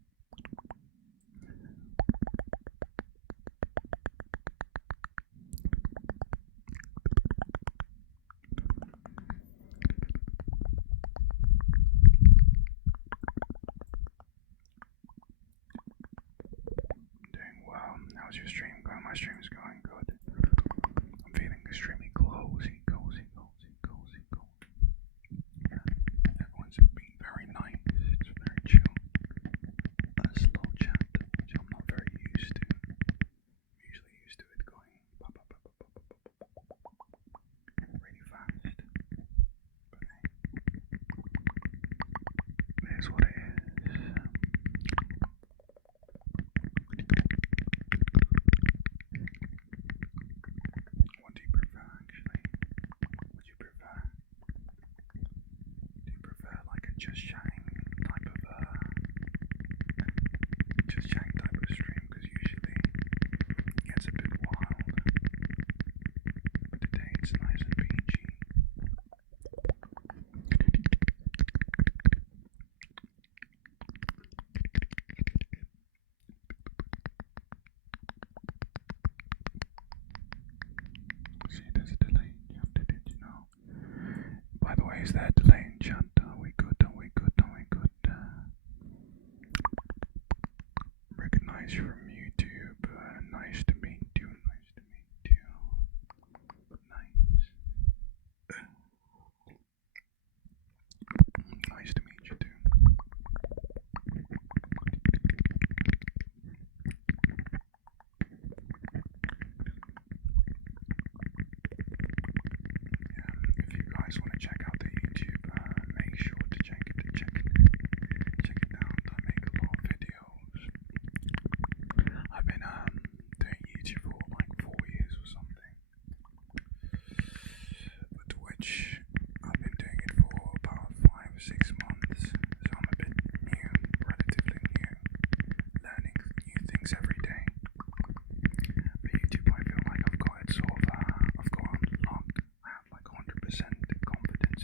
Doing well. How's your stream going? My stream's going good. I'm feeling extremely cozy. Everyone's been very nice. It's very chill. A slow chat, which I'm not very used to. I'm usually used to it going really fast. But hey, it is what it is. What do you prefer, actually? Would you prefer? Do you prefer like a just chatting type of stream? Because usually it gets a bit wild. But today it's nice and peachy. See, there's a delay in chat, did you know? By the way, is there a delay in chat? Are we good? Recognize you from YouTube. Nice to meet you. Nice. Nice to meet you too. If you guys want to check out the YouTube, make sure to check it out. I make a lot of videos. I've been doing YouTube for like 4 years or something. But Twitch, I've been doing it for about 5 or 6 months. So I'm a bit new, relatively new, learning new things every day. But YouTube, I feel like I've got it sort of, I've got unlocked. I have like 100% confidence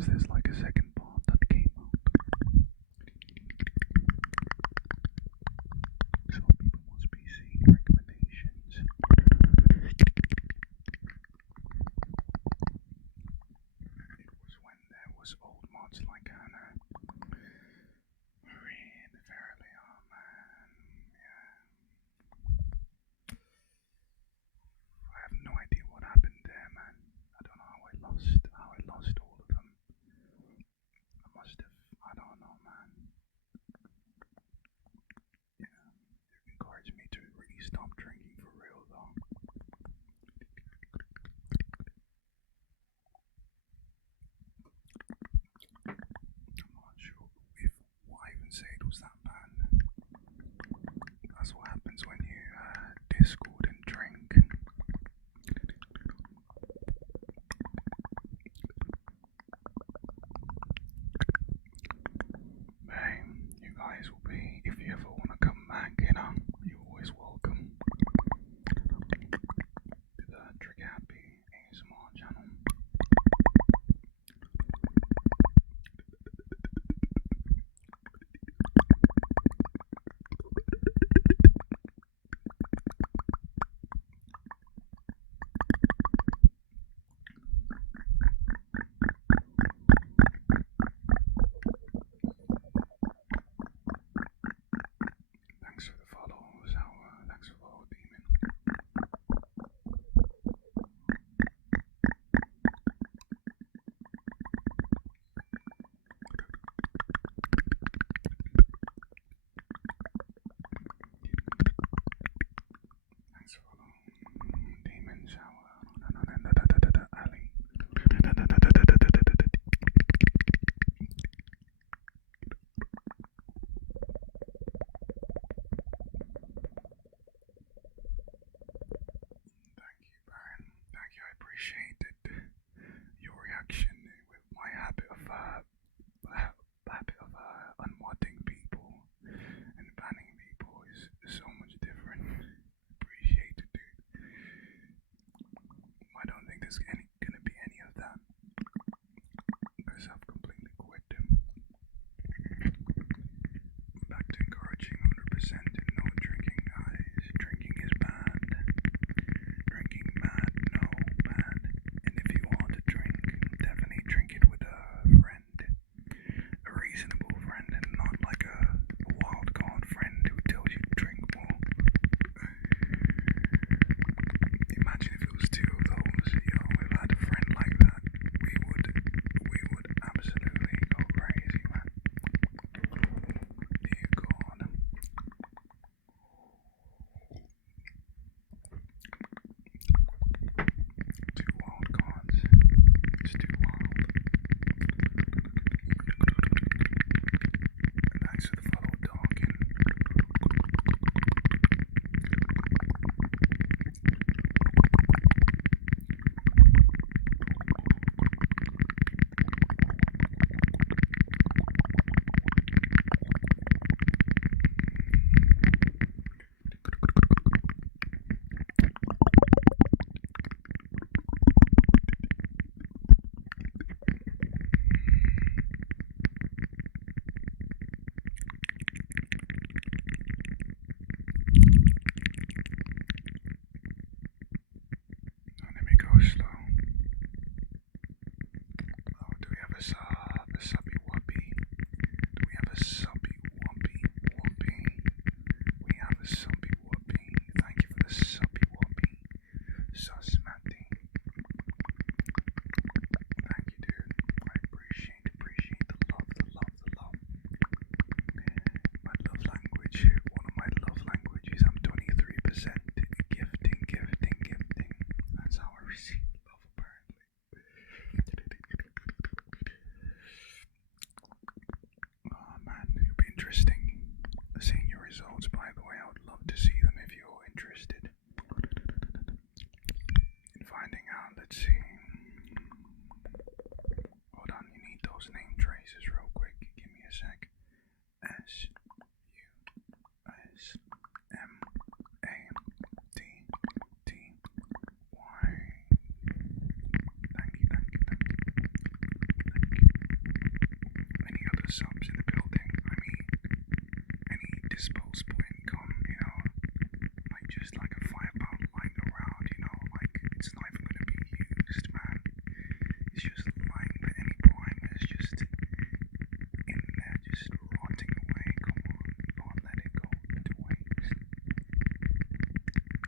because there's like a second part that came out. So people must be seeing recommendations. It was when there was old mods like Hannah. Marine, Verily, oh man, yeah. I have no idea what happened there, man. I don't know how I lost all of them. I must have, I don't know, man. Yeah, it encouraged me to really stop drinking for real, though. I'm not sure if why even say it was that bad. That's what happens when you Discord and drink. Hey, you guys will be, if you ever want to come back, you're always welcome to the Trigger Happy ASMR channel. Thanks for the follow, Sour. Thanks for the follow, Demon. Thanks for following Demon, Sour. Ali. Thank you, Baron. Thank you, I appreciated your reaction with my habit of unmodding people and banning people is so much different. Appreciate it, dude. I don't think there's gonna be any of that because I've completely quit him. Back to encouraging 100% and no drinking, guys. Drinking is bad. Drinking bad, no bad. And if you want to drink, definitely drink it with a friend. A reasonable friend and not like a wild card friend who tells you to drink more. Imagine if it was two of those, if I had a friend like that, we would absolutely go crazy, man. Dear God. Two wild cards. It's too wild. Thanks for the follow, Dawkin. Let me go slow. Oh, do we have a subby whoopee? Do we have a subby whoopee? We have a subby whoopee. Thank you for the subby whoopee. Susmanti. Thank you, dude. I appreciate the love. My love language, one of my love languages, I'm 23% gifting. That's how I receive love, apparently. Oh man, it'll be interesting seeing your results, by the way. I would love to see them if you're interested in finding out. Let's see. Hold on, you need those name traces real quick. Give me a sec. SUSMADY. Thank you. the subs in the building. I mean, any disposable income, like just like a £5 lying around, like it's not even gonna be used, man. It's just lying there. Any primer is just in there, just rotting away. Come on, can't let it go to waste.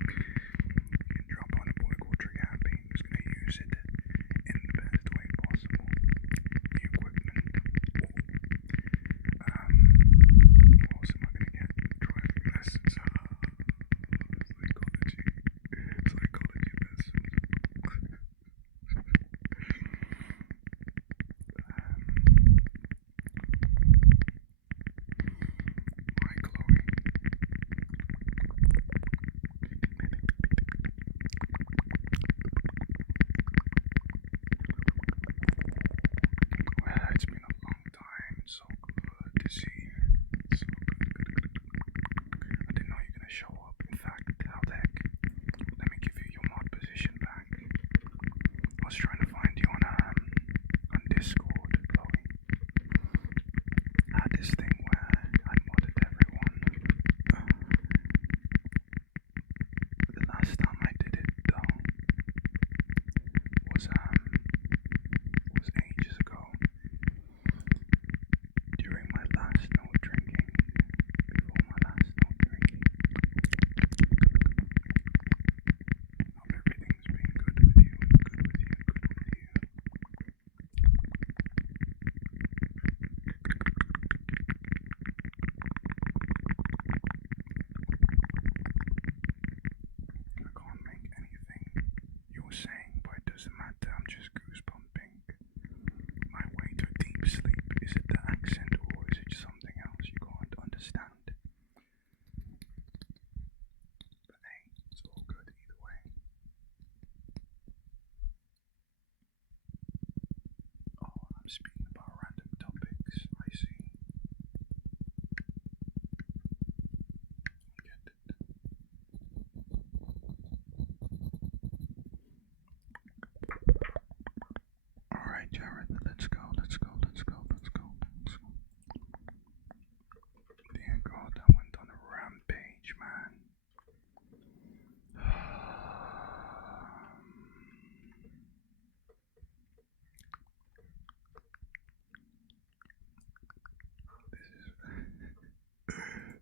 You can drop on a boy called Trick Happy who's gonna use it in the best way possible. The equipment. What else am I gonna get? Driving lessons. Psychology lessons. Hi, Chloe. Well, it's been a long time. It's so good to see you. It's so good. I didn't know you're gonna show up. In fact, how the heck? Let me give you your mod position back. I was trying to find you on Discord, Chloe. I had this thing where I modded everyone. But the last time I did it though was ages ago. During my last no drinking. Before my last no drinking. Hope everything's been good with you. I can't make anything you're saying, but it doesn't matter. I'm just goosebumping my way to deep sleep. Is it the accent or is it something else you can't understand? But hey, it's all good either way. Oh, I'm speaking about random topics. I see. Get it. Alright, Jared, let's go. Dear God, I went on a rampage, man.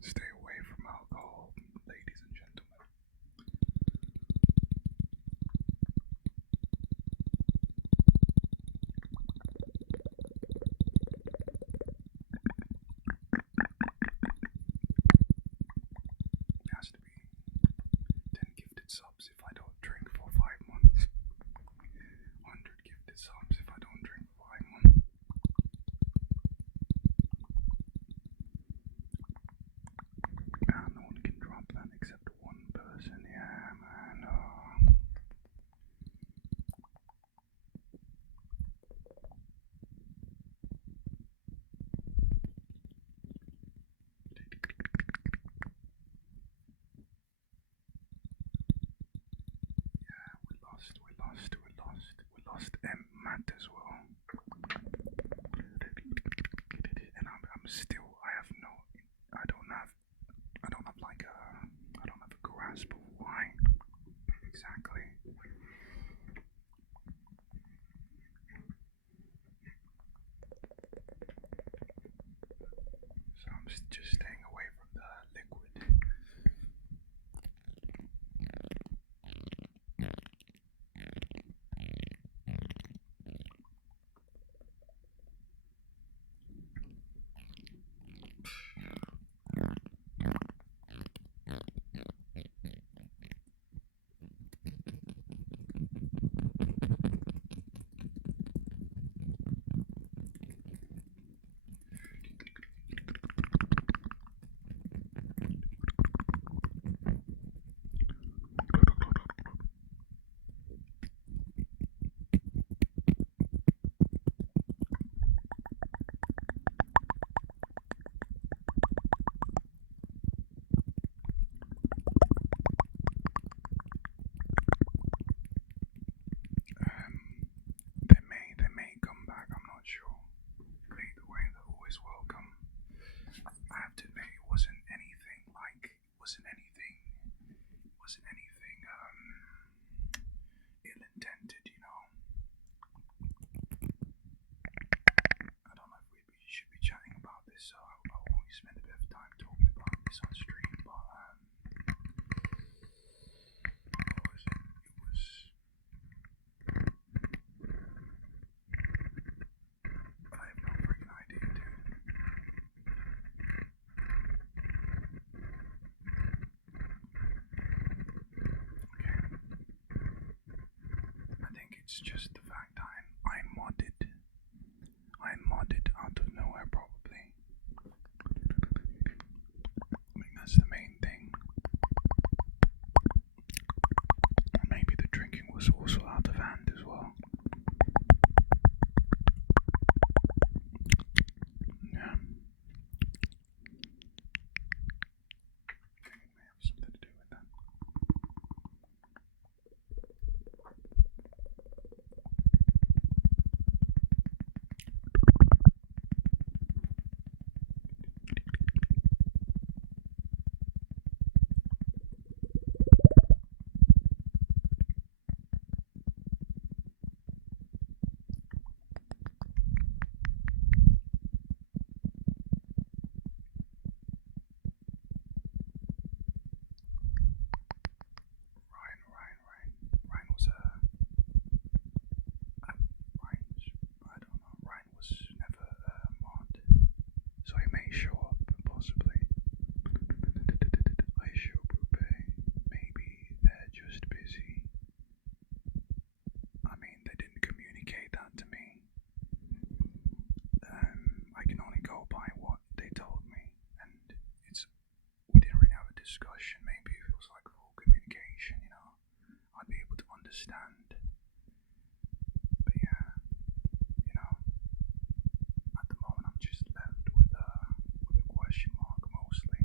Stay away from alcohol, ladies and gentlemen. It has to be 10 gifted subs if I don't drink for 5 months. 100 gifted subs if I don't drink for 5 months. No one can drop that except one person. Yeah, man. Yeah, we lost Matt as well. And I'm still, I don't have like I don't have a grasp of why exactly. So I'm just staying away from the liquid. It's just the fact I modded. I modded out of nowhere, probably. I mean, that's the main thing. Maybe the drinking was also out of hand as well. Yeah. It may have something to do with that. Ryan was I don't know. Ryan was never a mod, so he may show up possibly. I sure Brupe. Maybe they're just busy. I mean, they didn't communicate that to me. I can only go by what they told me, and we didn't really have a discussion. Maybe if it was like full communication, I'd be able to understand. But yeah, at the moment I'm just left with a question mark mostly.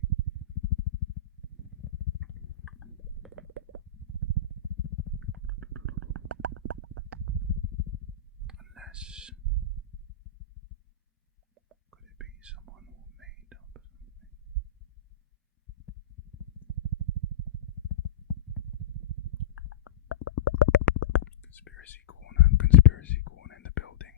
Unless, could it be someone who made up something? Conspiracy corner in the building.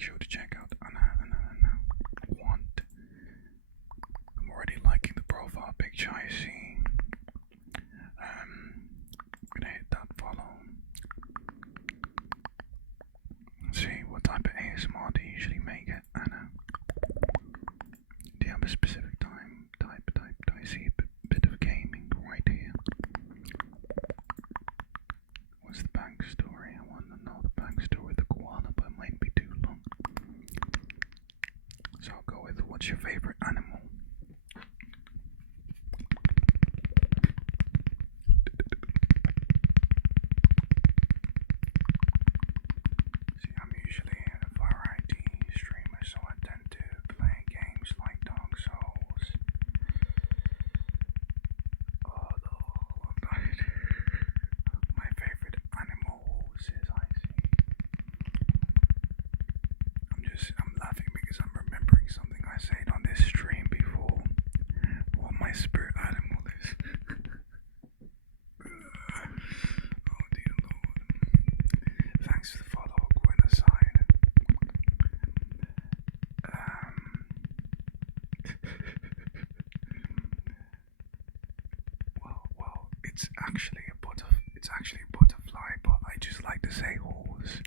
sure to check out Anna Want. I'm already liking the profile picture I see. I'm gonna hit that follow. Let's see, what type of ASMR do you usually make it, Anna? Do you have a specific type? I see a bit of gaming right here. What's the backstory? I want to know the backstory of the koala, but it might be too long. So I'll go with, what's your favorite animal? See, I'm usually a variety streamer, so I tend to play games like Dark Souls. Oh no, my favorite animals is I see. I'm laughing because I'm remembering something I said on this stream before. What my spirit animal is. Oh dear Lord. Thanks for the follow, Gwen aside. Well, it's actually a butterfly, but I just like to say horse.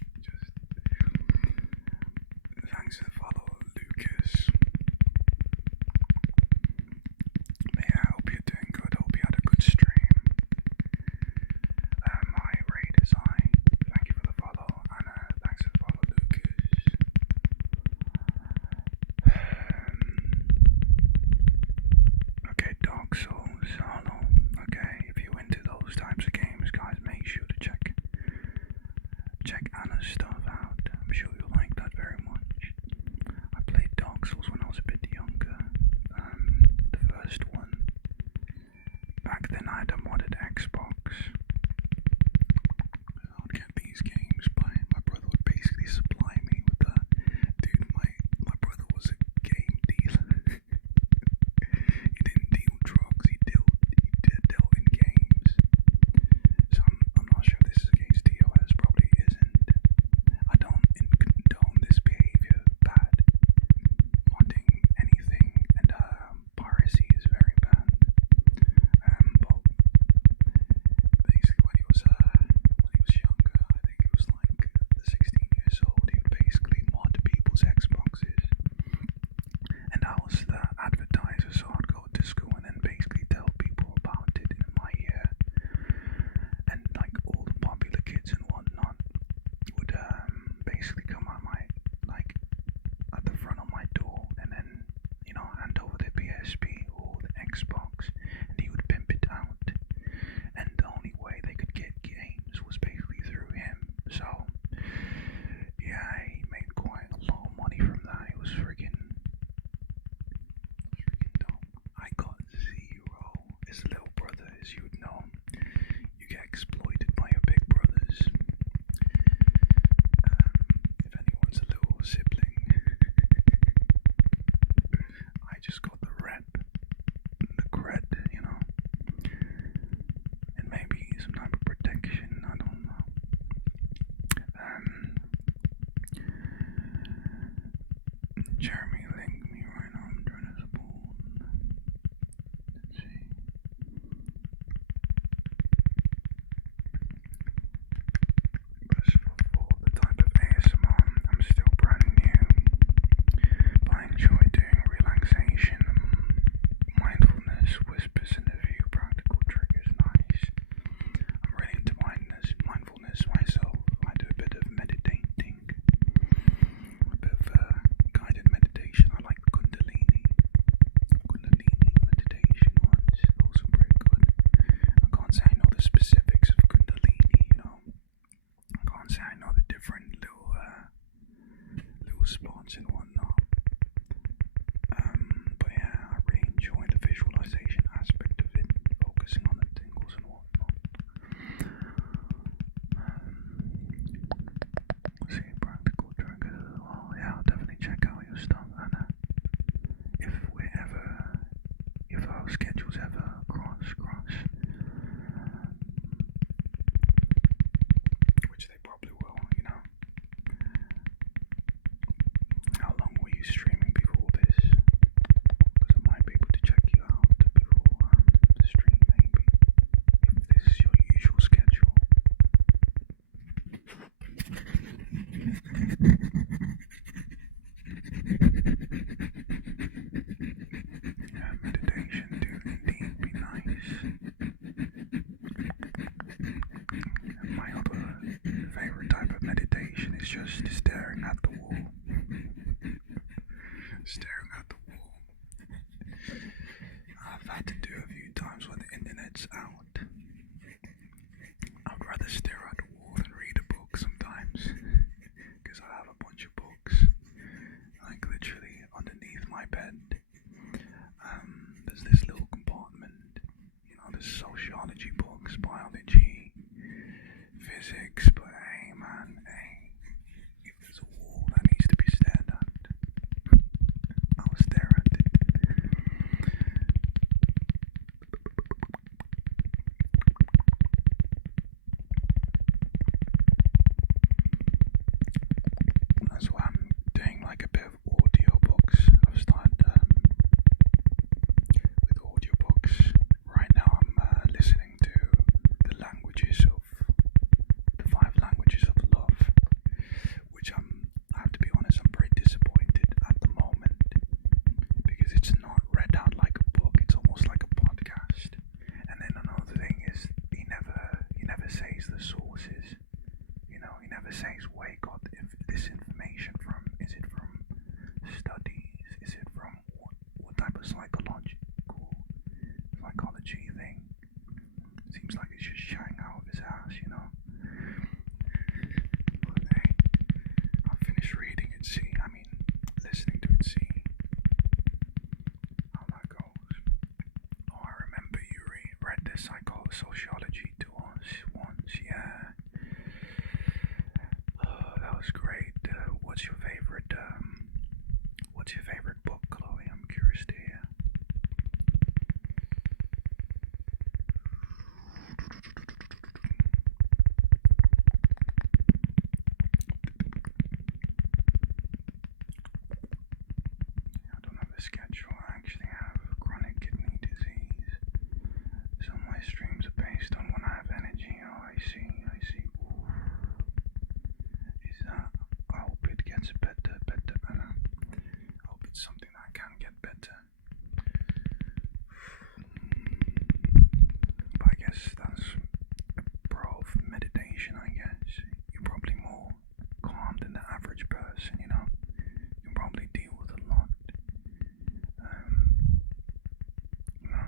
Thanks for the follow, Lucas. But yeah, I hope you're doing good. Hope you had a good stream. Hi, Raiders. Hi. Thank you for the follow, Anna. Thanks for the follow, Lucas. Okay, Dark Souls, Hollow. Okay, if you're into those types of games, guys, make sure to check Anna's stuff out. I'm sure you'll like that very much. I played Dark Souls when I was a bit younger. The first one. Back then I had a modded Xbox. I'd get these games by my brother would basically supply me with that. Dude, my brother was a game dealer. He didn't deal drugs, he dealt in games. So I'm not sure if this is against TOS, probably isn't. I don't condone this behavior, bad. Modding anything, and piracy is very bad. But basically when he was younger, I think he was like 16 years old, he would basically mod people's Xboxes. And I was the advertiser, so I'd go to school and then basically tell people about it in my year. And like all the popular kids and whatnot would basically come at at the front of my door and then, hand over the PSP or the Xbox, and he would pimp it out. And the only way they could get games was basically through him. So yeah, he made quite a lot of money from that. It was freaking dope. I got zero. As a little brother, as you would know, you get exploited by your big brothers. If anyone's a little sibling, I just got the rep, the cred, and maybe some type of protection. I don't know. Jeremy linked me right now. I'm trying to spawn. Let's see. First of all, the type of ASMR, I'm still brand new, but I enjoy doing relaxation staring at the wall. I've had to do a few times when the internet's out. I'd rather stare at the wall than read a book sometimes, because I have a bunch of books, like literally underneath my bed. There's this little compartment, there's sociology books, biology, physics, but hey man, hey, if there's a wall that needs to be stared at, I'll stare at it. That's why I'm doing like a bit of audiobooks. I've started with audiobooks. Right now I'm listening to the five languages of love, which I have to be honest, I'm pretty disappointed at the moment because it's not read out like a book, it's almost like a podcast. And then another thing is he never says the sources. He never says where he got this information from. Is it from studies? Is it from what type of psychology thing? Seems like he's just shouting out of his ass, But hey, I'll finish reading and listening to it, see how that goes. Oh, I remember you read this sociology to us once, yeah. Oh, that was great. What's your favorite book, Chloe? I'm curious to hear. I don't have a schedule. I actually have chronic kidney disease. So my streams are based on when I have energy. Oh, I see. Ooh. I hope it gets better. I hope it's something that can get better. But I guess that's a pro of meditation, I guess. You're probably more calm than the average person, You can probably deal with a lot.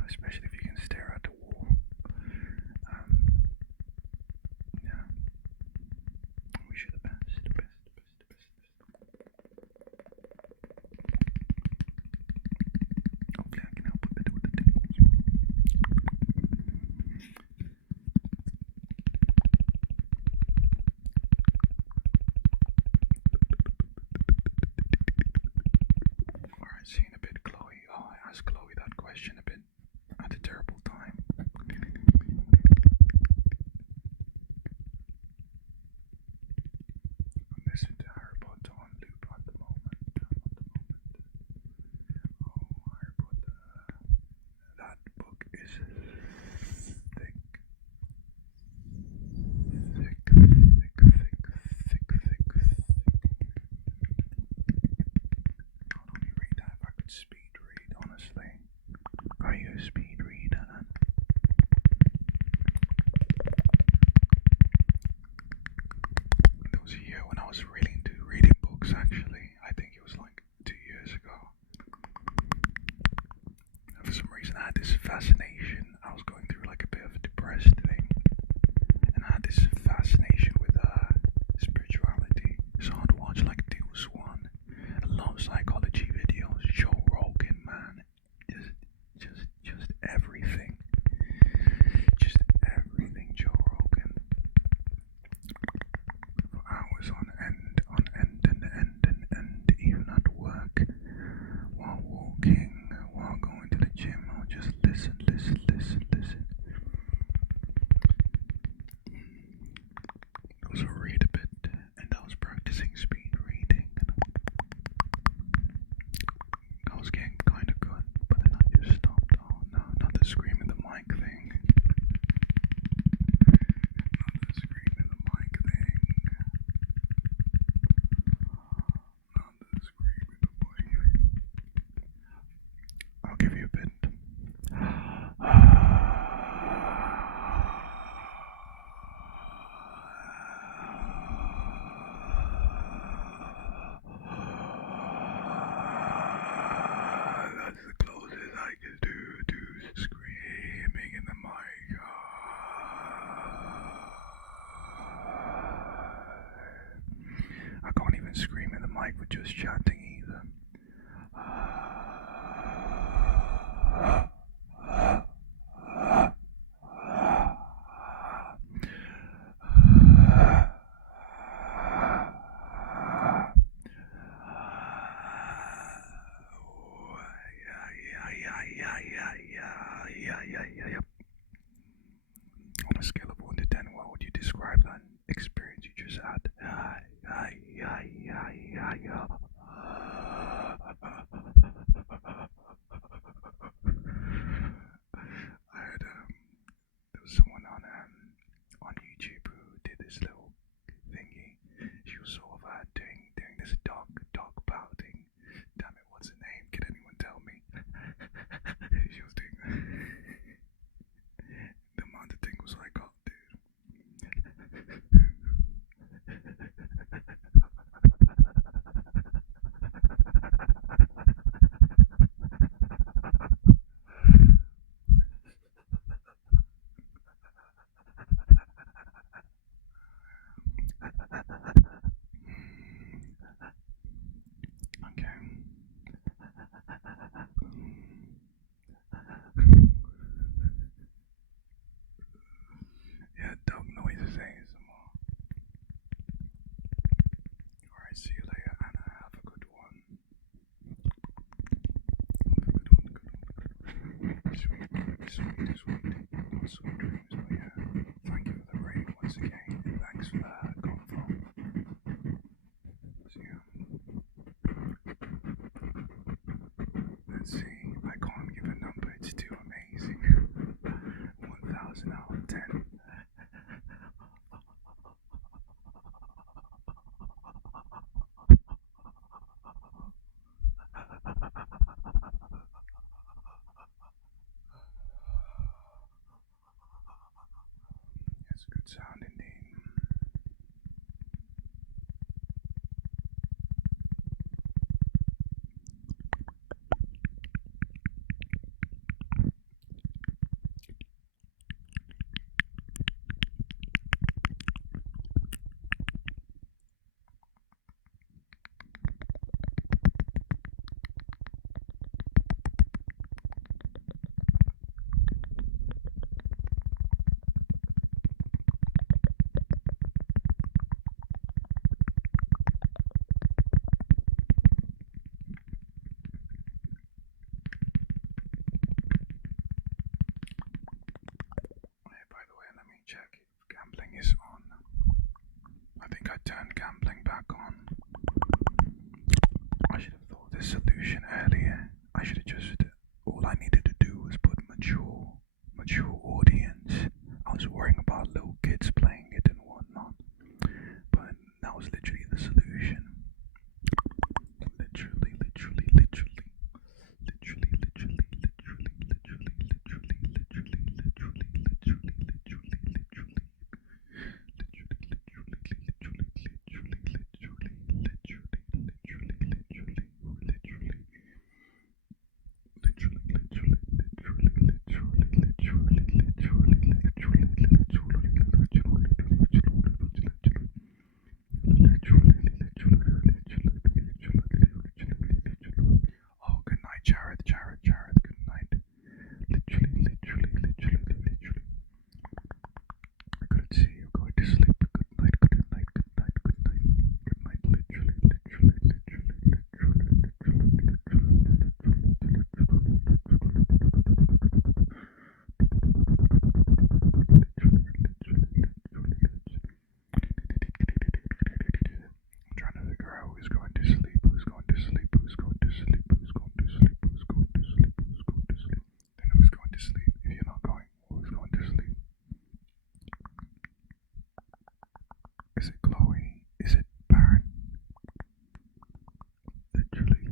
Especially if you can stare at the wall. Yeah. Wish you the best. Hopefully I can help a bit with the tingles. Alright, seeing a bit Chloe. Oh, I asked Chloe that question a bit at a terrible time. I'm listening to Harry Potter on loop at the moment. Oh, Harry Potter. That book is thick. I'd only read that if I could speed read, honestly. Are you a speed reader then? There was a year when I was really into reading books, actually. I think it was like 2 years ago. And for some reason I had this fascination. I was going through like a bit of a depressed thing. And I had this fascination with spirituality. So I'd watch like Teal Swan, a lot of psychology videos, Joe Rogan, man. Just everything. Just everything Joe Rogan. For hours on end, even at work, while walking, while going to the gym, I'll just listen. sweet, sweet. Not sweet dreams, but yeah. Thank you for the raid once again. And thanks for that confirm. So yeah. Let's see. I can't give a number, it's too amazing. 1000 out of 10. Yes, good sound indeed. Hey, by the way, let me check if gambling is on. I think I turned gambling back on. I should have thought this solution earlier. I should have just. All I needed to do was put mature audience. I was worrying about little kids playing it and whatnot. But that was literally the solution. Literally, literally, literally. Literally, literally, literally, literally, literally, literally, literally, literally, literally, literally. Oh, good night, Jared. Good night. Literally. I couldn't see you going to sleep. Good night. I'm trying to figure out who's going to sleep. Then who's going to sleep? If you're not going, who's going to sleep? Is it Chloe? Is it Baron? Literally.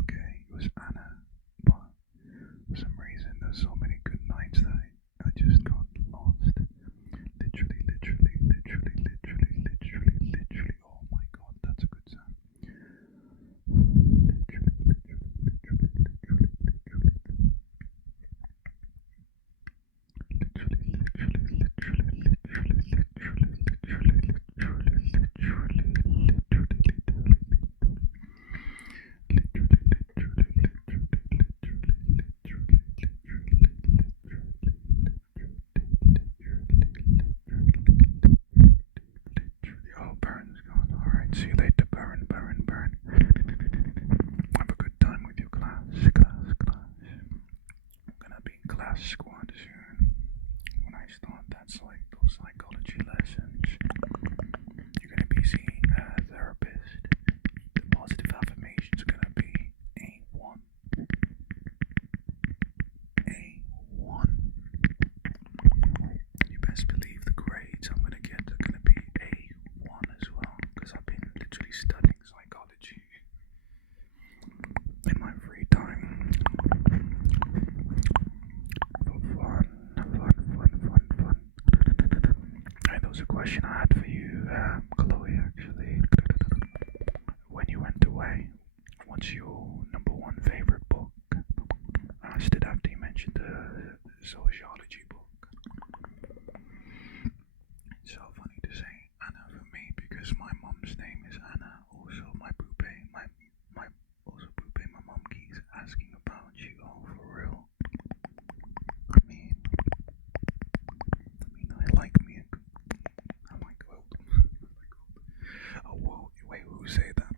Okay, it was Anna, but for some reason there's so many good nights that I just got lost. Literally. Oh my god, that's a good sound. Oh, Baron's gone. Alright, see you later, Baron. Have a good time with your class. I'm gonna be in class squad soon. When I start those psychology lessons, you're gonna be seeing a therapist. The positive affirmations are gonna be A1. You best believe the grades I'm gonna get are gonna be A1 as well, because I've been literally studying psychology in my free time. For fun. Hey, there was a question I had for you, Chloe, actually. When you went away, what's your number one favorite book? I asked it after you mentioned the sociology book. It's so funny to say Anna for me because my mom's name is Anna. Also, my mom keeps asking about you. Oh, for real? I mean, I like me. I like old. Oh, whoa, wait, who say that?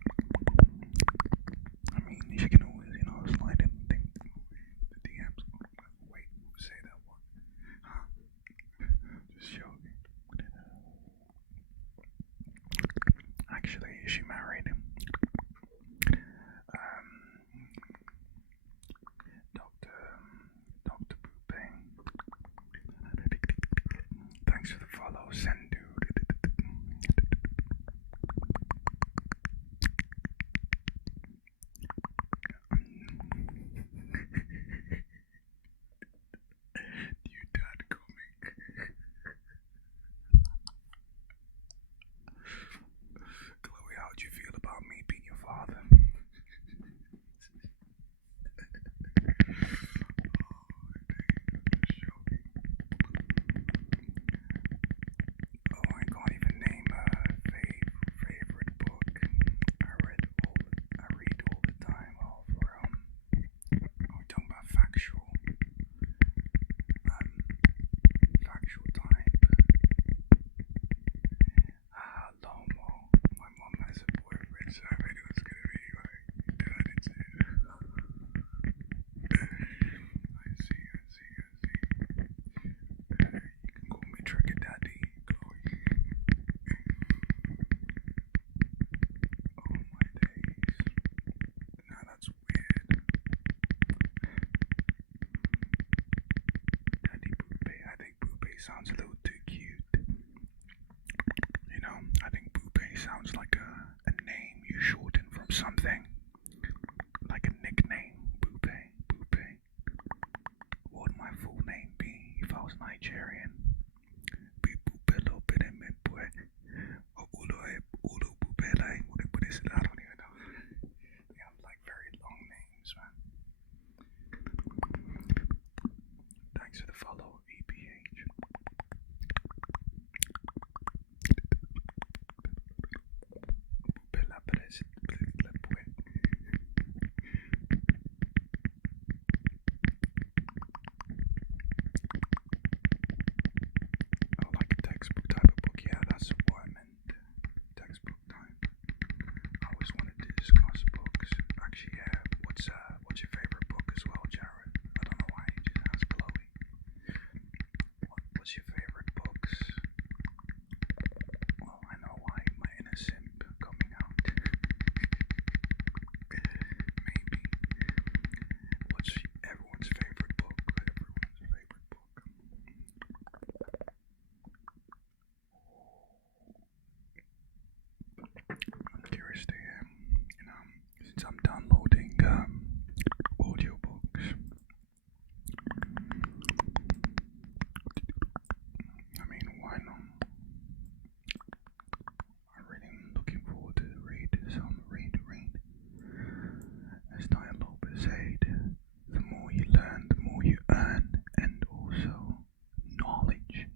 I mean, she can always, sounds a little too cute. You know, I think Boopay sounds like a name you shorten from something. Like a nickname. Boopay, Boopay. What would my full name be if I was Nigerian? Boopelo Bedeme Boy. Ulo Boopele. What is it? I don't even know. They have like very long names, man. Thanks for the follow, EPH. Boopela Perez. Oh, like a textbook type of book. Yeah, that's what I meant. Textbook time. I always wanted to discuss books. Actually, yeah. What's your favorite book as well, Jared? I don't know why you just asked Chloe. What's your favorite books? Well, I know why. My inner simp coming out. Maybe. What's everyone's favorite book? Everyone's favorite book. I'm curious to hear, since I'm downloading audiobooks. I mean, why not? I'm really looking forward to read. As Diane Lopez said, the more you learn, the more you earn, and also knowledge.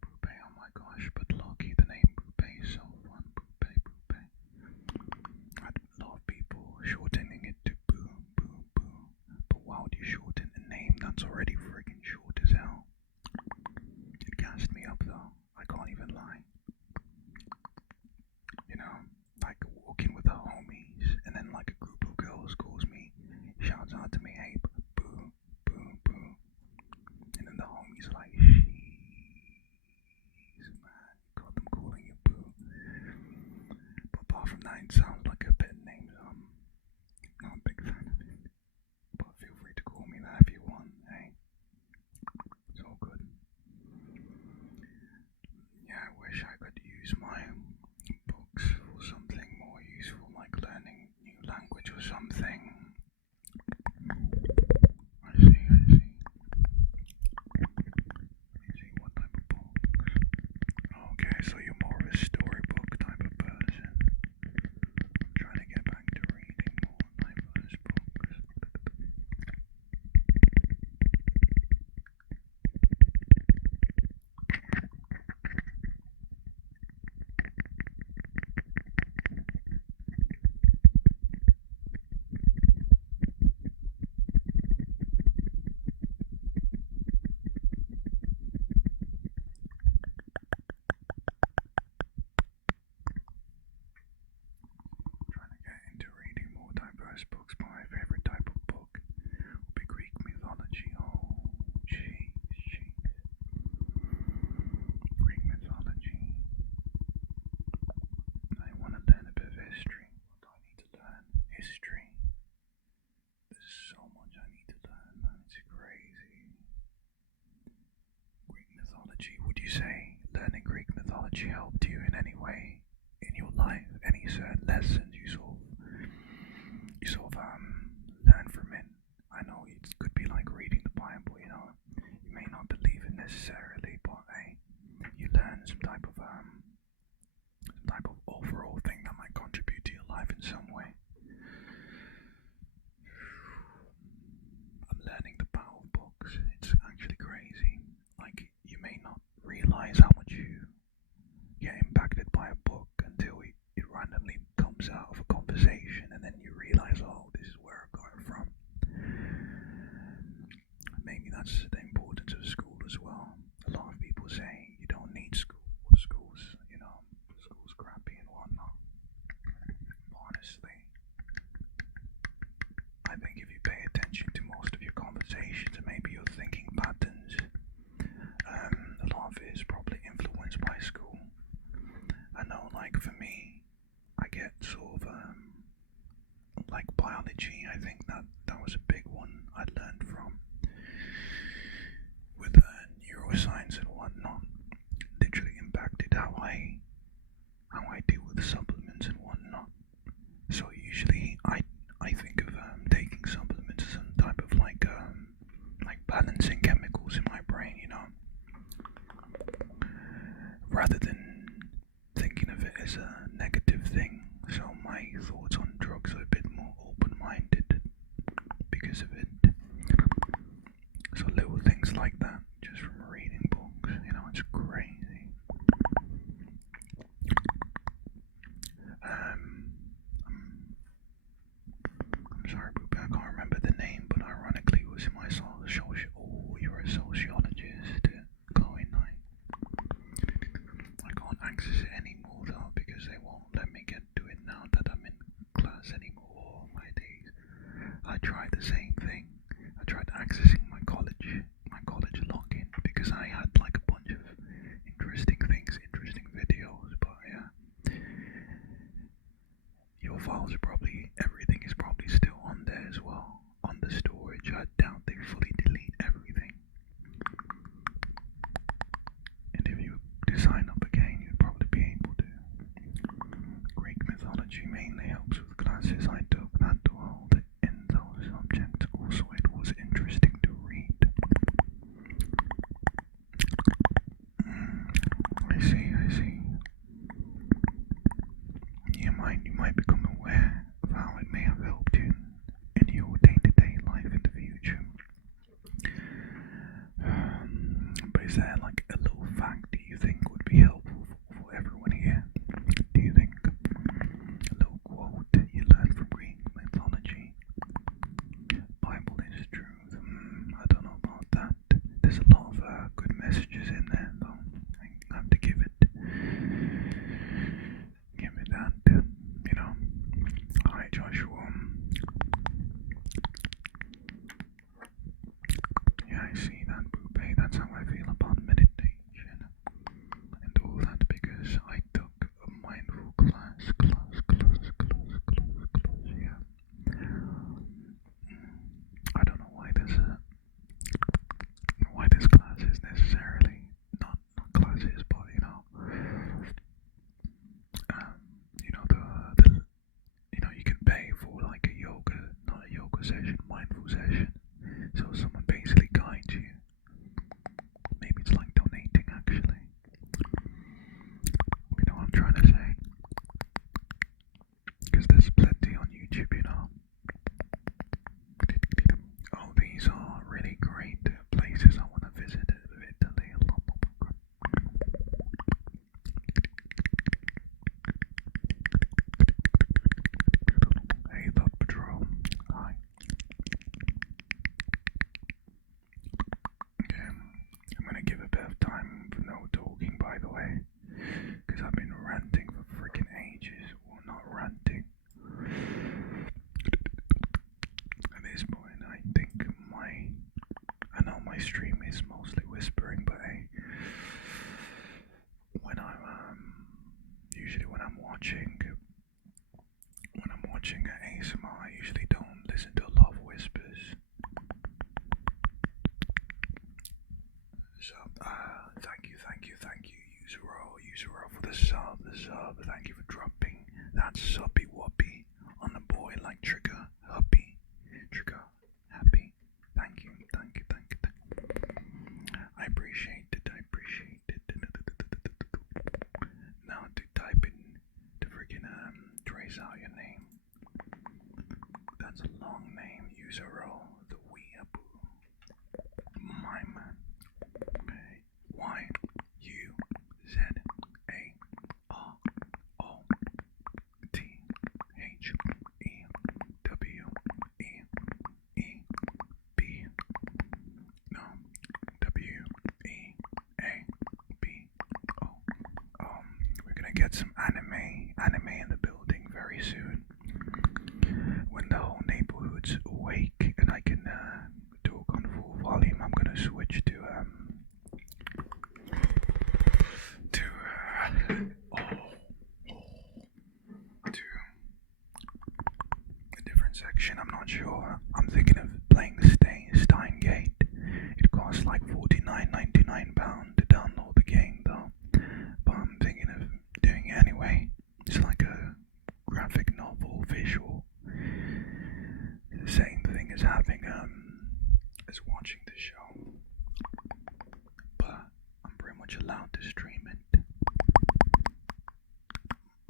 Poopay, oh my gosh, but Lucky, the name Poopay is so fun. Poopay. A lot of people shortening it to Boo. But why would you shorten a name that's already freaking short as hell? It gassed me up though, I can't even lie. You know, like walking with the homies, and then like a group of girls calls me, shouts out to me, hey, Boo. And then the homies like, jeez, man, you got them calling you Boo. But apart from that, it sounds like a pet name, so I'm not a big fan of it. But feel free to call me that if you want, hey? It's all good. Yeah, I wish I could use my books for something more useful, like learning new language or something. I see. What type of books? Okay, so you're more of a storybook type of person. I'm trying to get back to reading more diverse books. Trying to get into reading more diverse books. My favorite type of book would be Greek mythology. Oh, jeez. Greek mythology. I want to learn a bit of history. What do I need to learn? History. There's so much I need to learn, man. It's crazy. Greek mythology. Would you say learning Greek mythology helped you in any way in your life? Any certain lessons you sort of learn from it? I know it could be like reading the Bible. You know, you may not believe it necessarily, but hey, you learn some type of overall thing that might contribute to your life in some way. I'm learning the power of books. It's actually crazy. Like, you may not realize how much you get impacted by a book until it randomly comes out of a conversation, and then you realize, oh, this is where I got it from. Maybe that's the importance of school as well. psychology. I think that was a big one I learned from with neuroscience and whatnot. Literally impacted how I deal with supplements and whatnot. So usually I think of taking supplements as some type of like balancing chemicals in my brain, rather than thinking of it as a negative thing. So my thoughts on drugs are a bit more open-minded because of it. So little things like that, just from reading books, it's crazy. I'm sorry, Boop, I can't remember the name, but ironically it was in my social. Oh, you're a sociologist, Chloe Knight. I can't access it anymore though because they won't let me get to it now that I'm in class anymore. All my days, I tried the same thing. I tried accessing my college login because I had like a bunch of interesting things, interesting videos, but yeah. Your files are everything is probably still on there as well, on the storage. I doubt they fully delete everything. And if you do sign up again, you'd probably be able to. Greek mythology mainly helps with classes I took that dwelled in those subjects. Also, it was interesting to read. I see. You might become aware of how it may have helped you in your day-to-day life in the future. But is there like a little fact that you think would be helpful for everyone here? Do you think a little quote you learned from Greek mythology? Bible is truth. I don't know about that. There's a lot of good messages in there, though. I have to give it that. Hi, Joshua. Yeah, I see that, Boopay. That's how I feel about meditation and all that because I took a mindful class, yeah. I don't know why this class is necessarily not classes, but you can pay for like not a yoga session, mindful session. So someone basically guides you. Maybe it's like donating actually. You know what I'm trying to say? Because there's plenty on YouTube, Oh, these are really great places I want to visit Italy. Hey, Thought Patrol. Hi. Okay, I'm gonna give a bit of time for no talking, by the way, because I've been ranting for freaking ages. Well, not ranting. At this point, I think I know my stream is mostly whispering, but hey, usually when I'm watching ASMR, I usually don't listen to a lot of whispers. So, thank you, Uzero for the sub, thank you for dropping that subby whoppy on the boy like Trigger, happy, thank you. I appreciate it. Now to type in, to freaking trace out your name. That's a long name, Uzero, the weeaboo. My man. Uzeroweb. No, Weeabo. We're gonna get some anime in the building very soon. When the whole neighborhood's awake and I can talk on full volume, I'm gonna switch to a different section. I'm not sure. I'm thinking of playing the Steingate. It costs like £49.99 to download the game though. But I'm thinking of doing it anyway. It's like a graphic novel visual. It's the same thing as having as watching the show. But I'm pretty much allowed to stream it.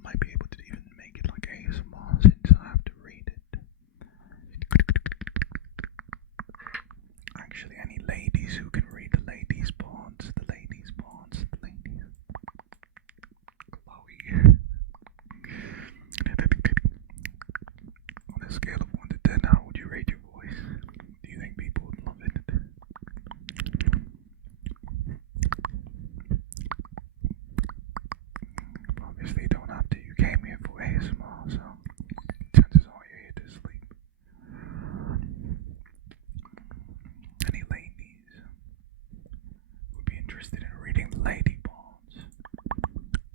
Might be able to even make it like ASMR since I have to read it. Actually, any ladies who can read the ladies' parts, the ladies' parts, the ladies. Chloe. On a scale of 1 to 10, how would you rate your voice? Do you think people would love it? Obviously, you don't have to. You came here for ASMR, so chances are you're here to sleep. Any ladies would be interested in reading the lady parts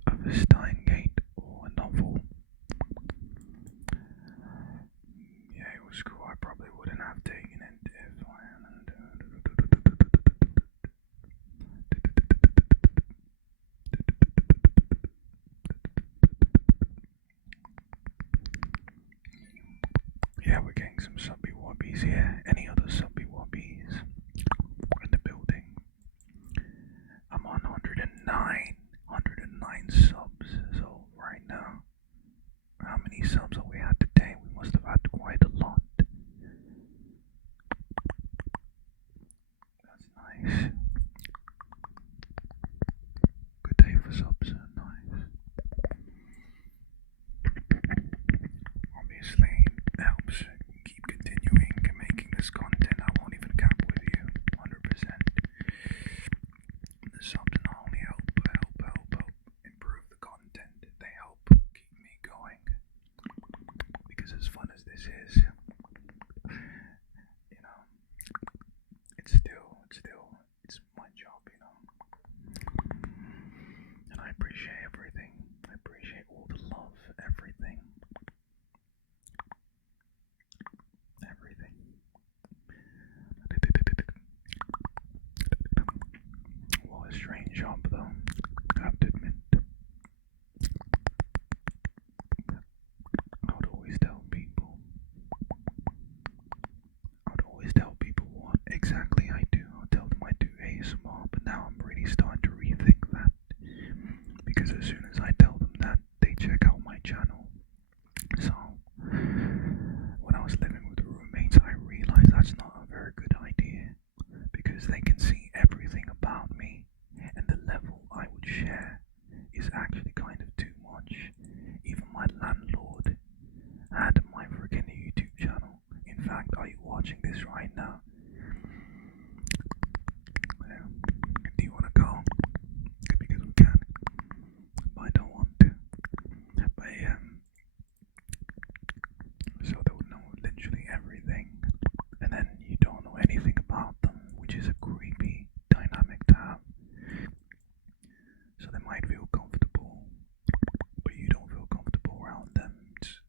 of a Steingate or a novel? Yeah, it was cool. I probably wouldn't have taken it if I hadn't. Yeah, we're getting some subby wobbies here. Any other subby wobbies in the building? I'm on 109 subs. So right now, how many subs have we had today? We must have had quite a lot. That's nice. Good day for subs. Nice. Obviously, it helps keep continuing and making this content. I won't even cap with you, 100%. The subs not only help improve the content, they help keep me going. Because as fun as this is, you know, it's my job, you know. And I appreciate everything. I appreciate all the love, everything. Everything. What a strange job, though, I have to admit. I would always tell people what exactly I do. I'll tell them I do ASMR, but now I'm really starting to rethink that. Because as soon as I tell them that, they check out my channel. So, when I was living with the roommates, I realized that's not a very good idea. Because they can see everything about me, and the level I would share is actually kind of too much. Even my landlord had my freaking YouTube channel. In fact, are you watching this right now? Yeah. Do you want to go? Because we can. But I don't want to. But so they would know literally everything. And then you don't know anything about them, which is a creepy dynamic to have. So they might feel comfortable, but you don't feel comfortable around them. It's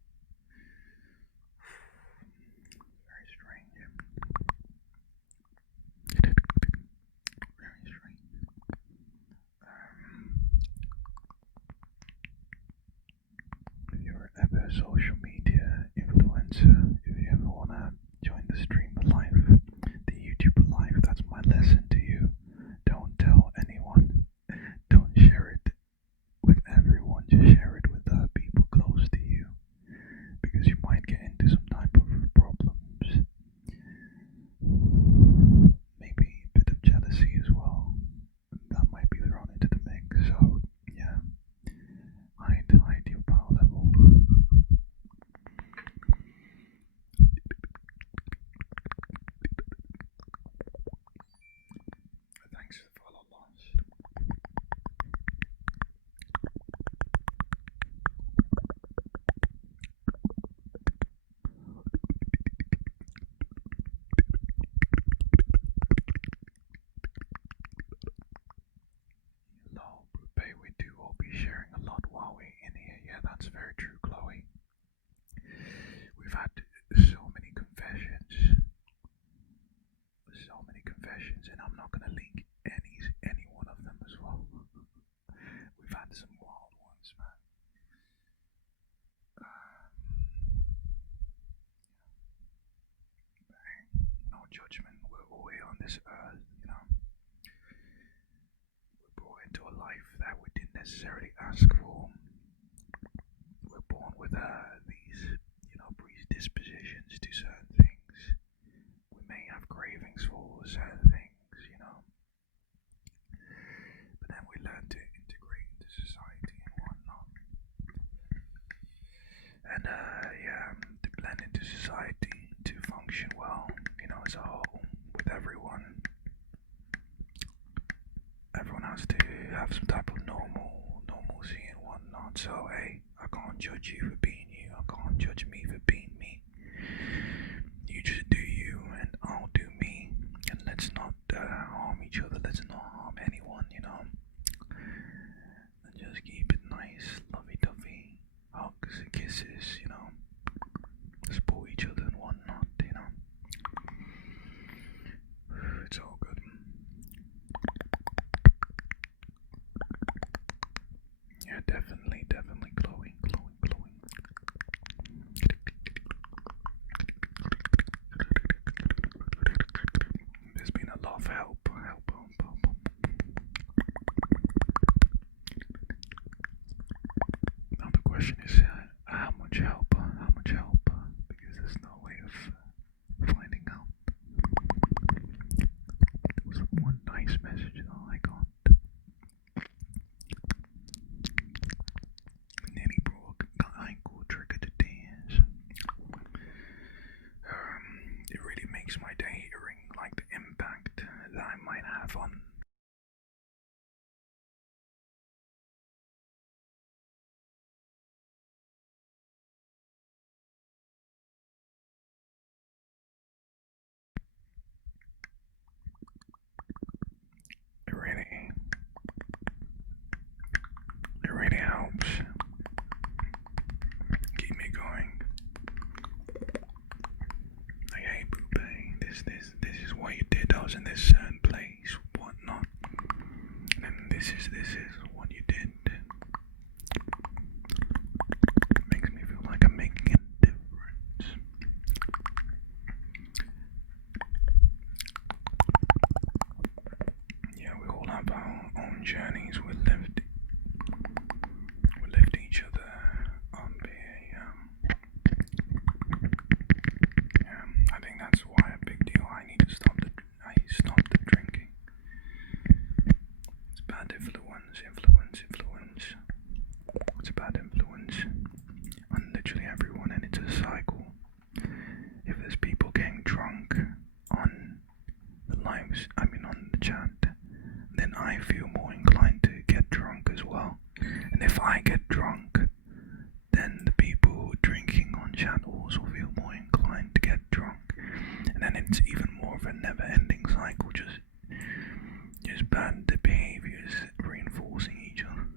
very strange. Very strange. If you're ever a social media influencer, if you ever wanna join the streamer life, the YouTuber life, that's my lesson to you. Don't tell anyone. Don't share it with everyone. Just share it with people close to you, because you might get into some type of problems. Maybe a bit of jealousy as well. That might be thrown into the mix. So yeah, hide your power level. I'm not gonna link any one of them as well. We've had some wild ones, man. No judgment. We're all here on this earth, you know. We're brought into a life that we didn't necessarily ask for. We're born with these, predispositions to certain things. We may have cravings for certain things, you know. But then we learn to integrate into society and whatnot. And to blend into society, to function well, as a whole, with everyone. Everyone has to have some type of normalcy and whatnot. So hey, I can't judge you for being you. I can't judge me for being me. You just do you, and I'll do me. And let's not harm each other. Let's not harm anyone, And just keep it nice, lovey-dovey, hugs, kisses, support each other and whatnot, It's all good. Yeah, definitely glowing. There's been a lot of help. Now the question is, how much help? Because there's no way of finding out. There was one nice message that I got. Nearly broke the ankle, triggered to tears. It really makes my day hearing like the impact that I might have on it really helps keep me going. Like, hey Boopay, this is what you did. I was in this certain place, whatnot. And then this is what you did. It makes me feel like I'm making a difference. Yeah, we all have our own journeys. We lift each other up here. I think that's why a big deal. I stopped the drinking. It's bad influence. It's a bad influence on literally everyone, and it's a cycle. If there's people getting drunk on on the chat, then I feel more inclined to get drunk as well. And if I get drunk, then the people drinking on chat also feel more inclined to get drunk. And then it's even more of a never-ending cycle, just bad behaviors reinforcing each other.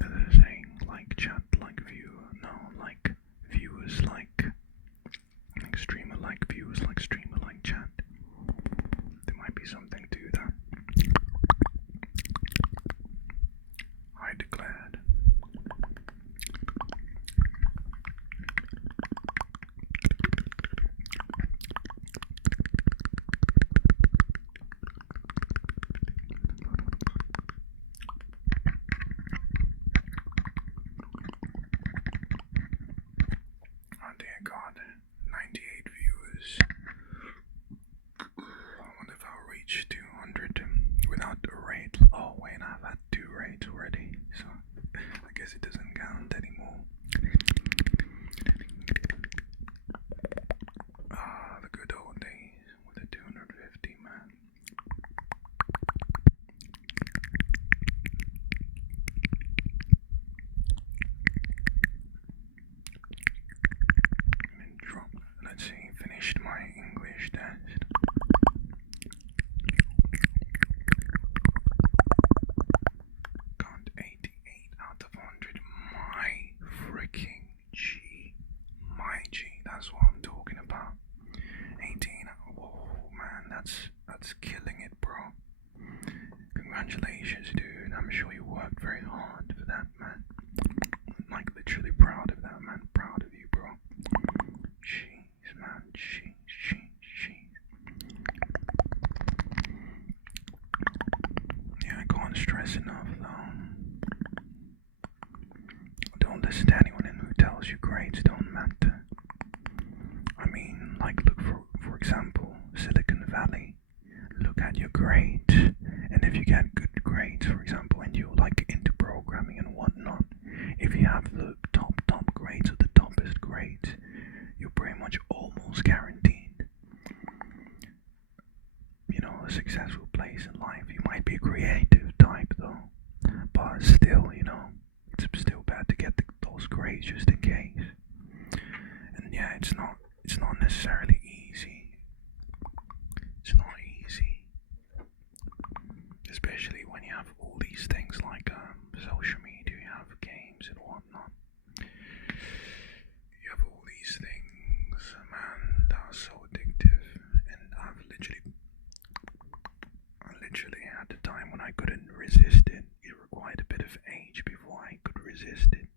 They're saying like chat, like viewer, no, like viewers, like streamer, like viewers, like streamer, like chat. There might be something to that. I declared. Oh dear God, 98 viewers. I wonder if I'll reach 200 without a raid. Oh wait, I've had 2 raids already, so I guess it doesn't count anymore. The good old days with the 250, man. Let's see, finished my English test. Can't killing it, bro. Congratulations, dude. I'm sure you worked very hard for that, man. Like, literally proud of that, man. Proud of you, bro. Jeez, man. Jeez. Yeah, I can't stress enough, though. Don't listen to anyone who tells you grades don't matter. I mean, like, look for example, Silicon Valley. Look at your grades, and if you get good grades, for example, and you're like into programming and whatnot, if you have the top grades or the toppest grades, you're pretty much almost guaranteed, a successful place in life. You might be a creative type though, but still, it's still bad to get those grades just in case. And yeah, it's not necessarily easy. It's not easy, especially when you have all these things like social media, you have games and whatnot. You have all these things, man, that are so addictive. And I literally had a time when I couldn't resist it. It required a bit of age before I could resist it.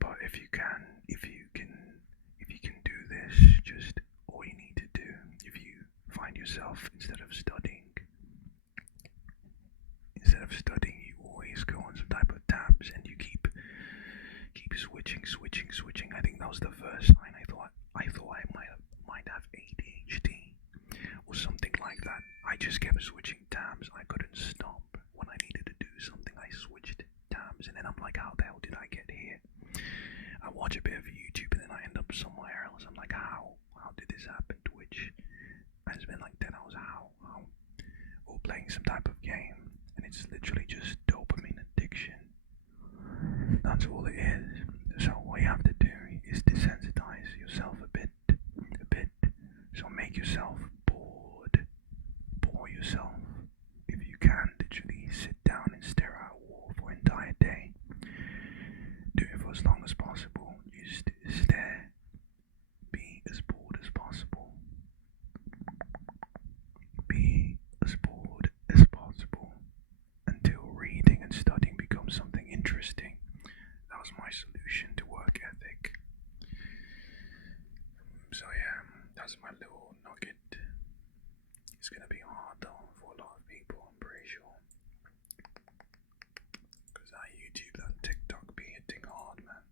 But if you can do this, just all you need to do, if you find yourself instead of studying, you always go on some type of tabs and you keep switching. I think that was the first sign. I thought I might have ADHD or something like that. I just kept switching tabs. I couldn't stop. When I needed to do something, I switched tabs, and then I'm like, how the hell did I get here? I watch a bit of YouTube and then I end up somewhere else. I'm like, how did this happen? Twitch. I spent like 10 hours. How? Or playing some type of game, and it's literally just dopamine addiction. That's all it is. So what you have to do is desensitize yourself a bit. So make yourself bored. Bore yourself. If you can, literally sit down and stare at a wall for an entire day. Do it for as long as possible. Just stare. Be as bored as possible. Be as bored as possible until reading and studying becomes something interesting. That was my solution to work ethic. So yeah, that's my little nugget. It's gonna be hard though for a lot of people, I'm pretty sure. Because that YouTube, that TikTok be hitting hard, man.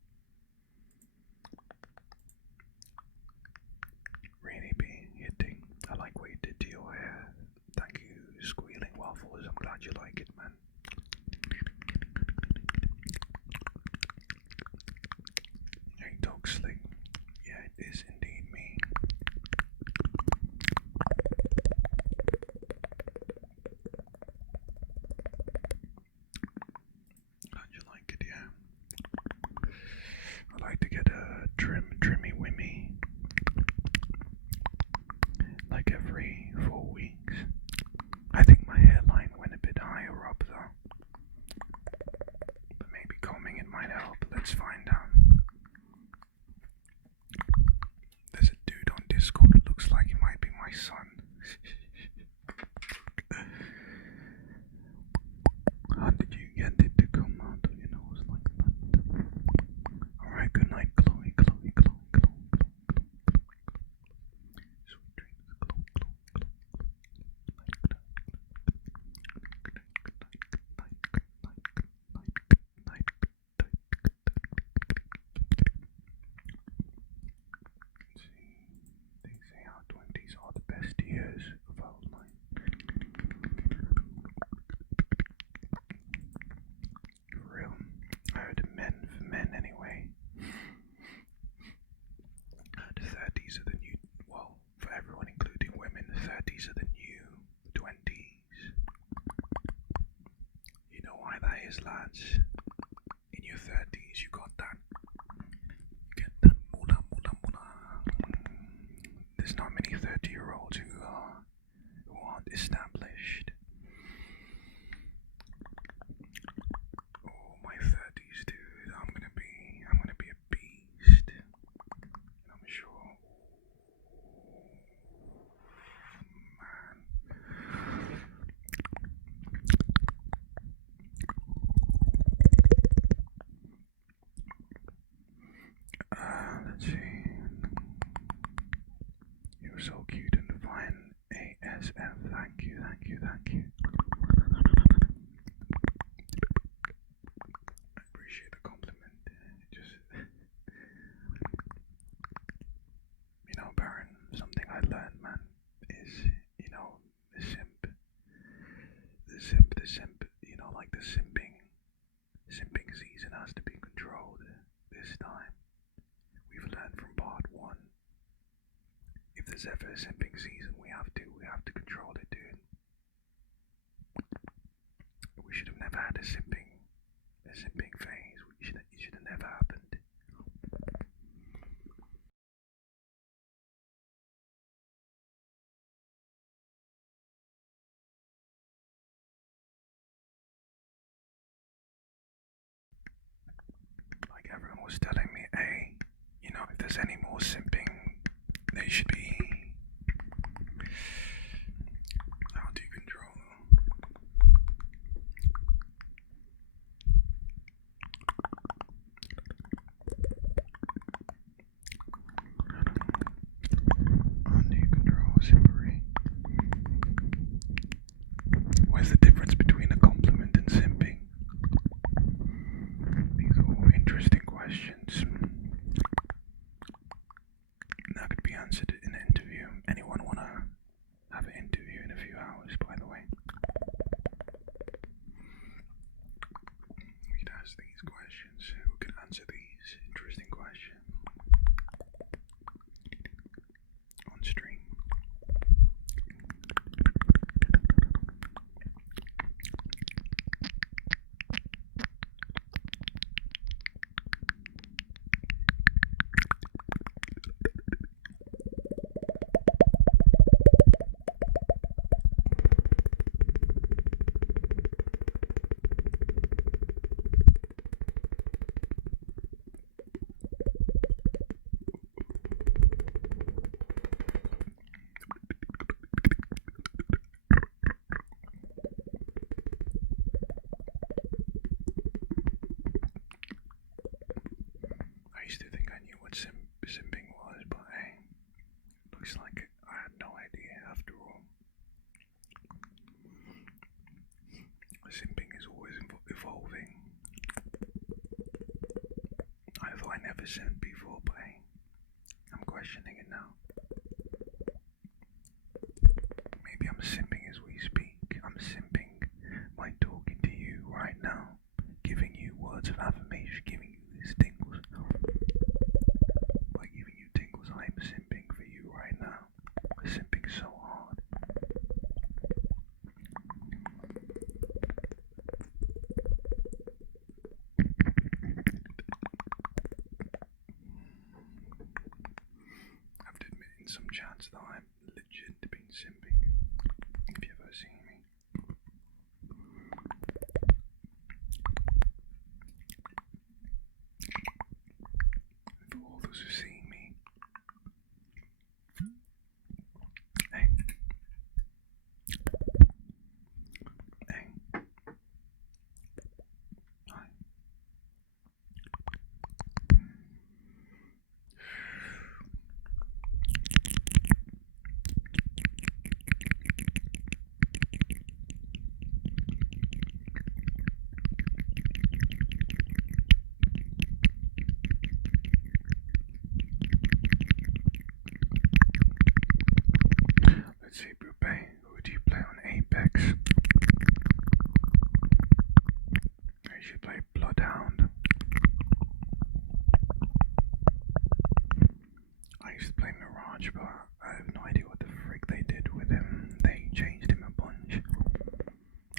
Really be hitting. I like what you did to your hair. Thank you, Squealing Waffles. I'm glad you like it, man. Hey, Dog Sling. Yeah, it is indeed me. Glad you like it, yeah. I like to get a trimmy wimmy like every 4 weeks. I think my hairline went a bit higher up though, but maybe combing it might help. Let's find out. There's a dude on Discord that looks like he might be my son. How did you get it to come out of your nose like that? Alright, good night, Chloe. Sweet dreams, Chloe. They say our 20s are the best years of our life. For real. I heard for men anyway. The 30s are the new, well, for everyone including women, the 30s are the new 20s. You know why that is, lads? In your 30s, you got that. You get that moolah. There's not many 30-year-olds who aren't established. Oh, my 30s, dude. I'm gonna be a beast. And I'm sure. so cute and fine. ASF, thank you, thank you, thank you. I appreciate the compliment. Just, Baron, something I learned, man, is, the simp, the simp, like the simping season has to be controlled this time. We've learned from part one. If there's ever a simping season, we have to control it, dude. We should have never had a simping phase. It should have never happened. Like everyone was telling me, hey, if there's any more simping, they should be. How do you control simpery? Where's the difference between a compliment and simping? These are all interesting questions. That could be answered in an interview. Anyone wanna have an interview in a few hours, by the way? We could ask these questions. Who could answer these interesting questions on stream? I used to think I knew what simping was, but hey, looks like I had no idea after all. Simping is always evolving. I thought I never simped before, but hey, I'm questioning it now. Maybe I'm simping as we speak. I'm simping by talking to you right now, giving you words of affirmation, giving you these tingles. By giving you tingles, I'm simping for you right now. Simping so hard. I have to admit in some chats that I'm legit been simping. If you've ever seen me. For all those who see me. Hey. Hey. Hi. Let's see, Brupe, who do you play on Apex? I should play Bloodhound. I used to play Mirage, but I have no idea what the frick they did with him. They changed him a bunch.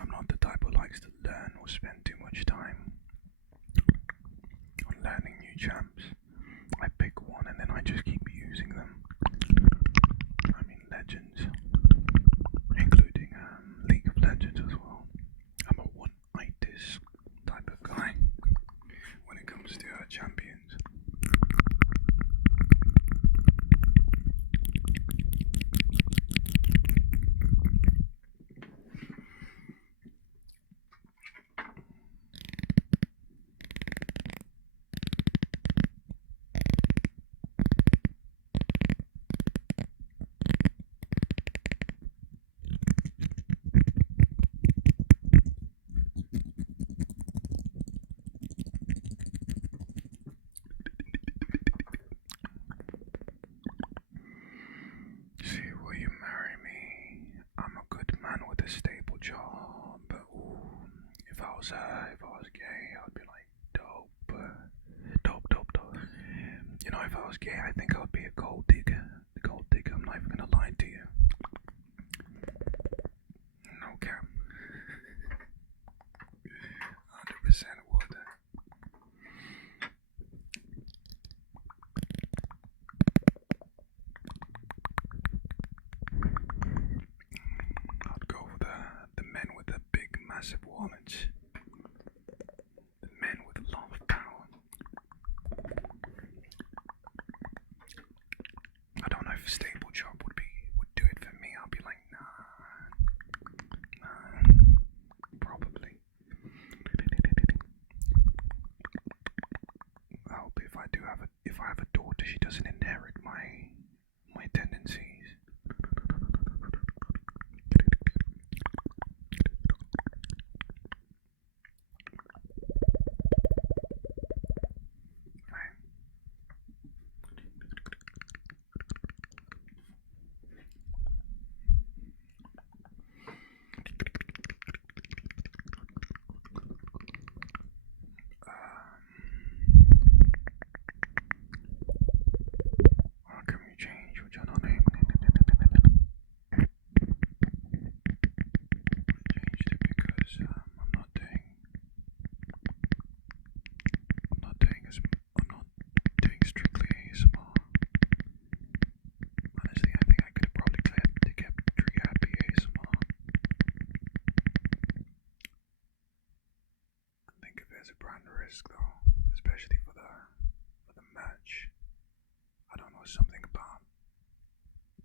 I'm not the type who likes to learn or spend too much time on learning new champs. I pick one and then I just keep using them. I mean legends, including League of Legends as well. I'm a one-itis type of guy when it comes to champions. if I was gay, I'd be like dope, dope. You know, if I was gay, I think I would be a gold digger. Gold digger. I'm not even gonna lie to you. No cap. 100% would. I'd go for the men with the big, massive wallets. The men with a lot of power. I don't know if a stable job would do it for me. I'll be like, nah, probably. I hope if I have a daughter, she doesn't inherit my tendencies. Right. How can we change your channel name? I changed it because I'm not doing strictly ASMR. Honestly, I think I could have probably kept Trigger Happy ASMR. I think if there's a brand risk though, especially for the match. I don't know, something about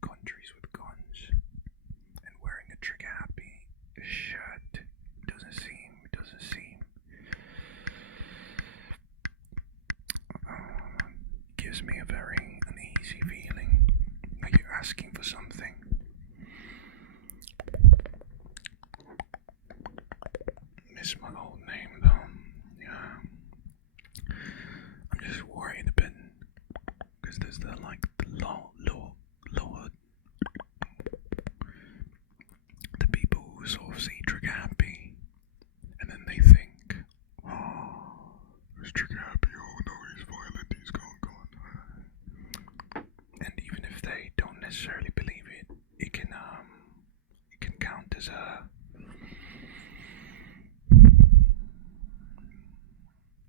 countries with guns and wearing a Trigger Happy shirt doesn't seem gives me a very uneasy feeling, like you're asking for something. Miss my old name though. Yeah, I'm just worried a bit because there's the lower the people who sort of see Trigger Happy and then they think, oh, it's Trigger Happy, oh no, he's violent, he's gone. And even if they don't necessarily believe it, it can count as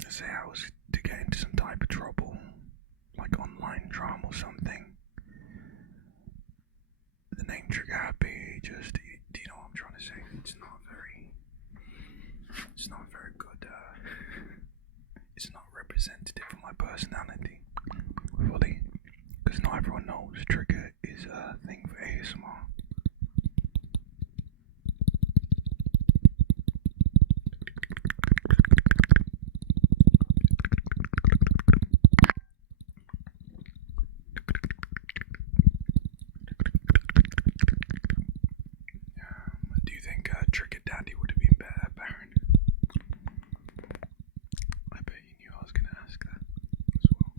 say I was to get into some type of trouble, like online drama or something. The name Trigger Happy, do you know what I'm trying to say? It's not very good. It's not representative of my personality fully, because not everyone knows Trigger is a thing for ASMR. Do you think Trigger Daddy would have been better, Baron? I bet you knew I was going to ask that as well.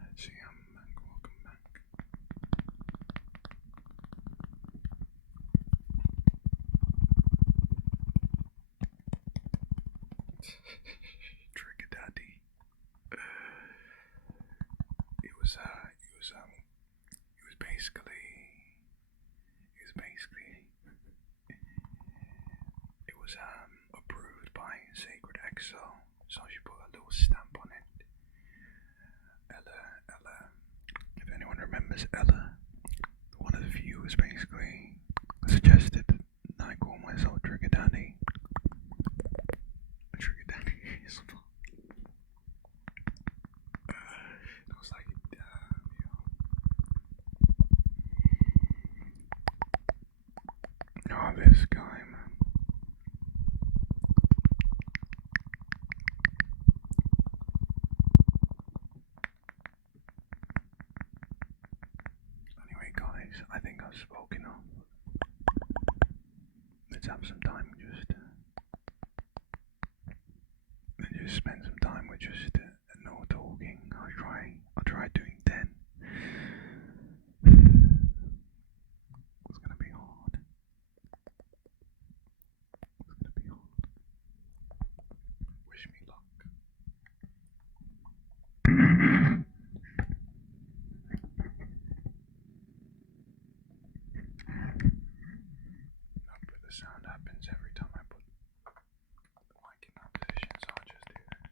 Let's see, welcome back. Trigger Daddy. It was approved by Sacred Exo, so she put a little stamp on it. Ella, if anyone remembers Ella, one of the viewers basically suggested that I call myself Trigger Daddy. Trigger Daddy is fun. I was like, damn, yo. Oh, this guy, man. Anyway, guys, I think I've spoken enough. have some time just spend some time with just no talking. I'll try doing 10. It's gonna be hard. It's gonna be hard. Wish me luck. But the sound happens every time I put the mic in that position, so I'll just do that.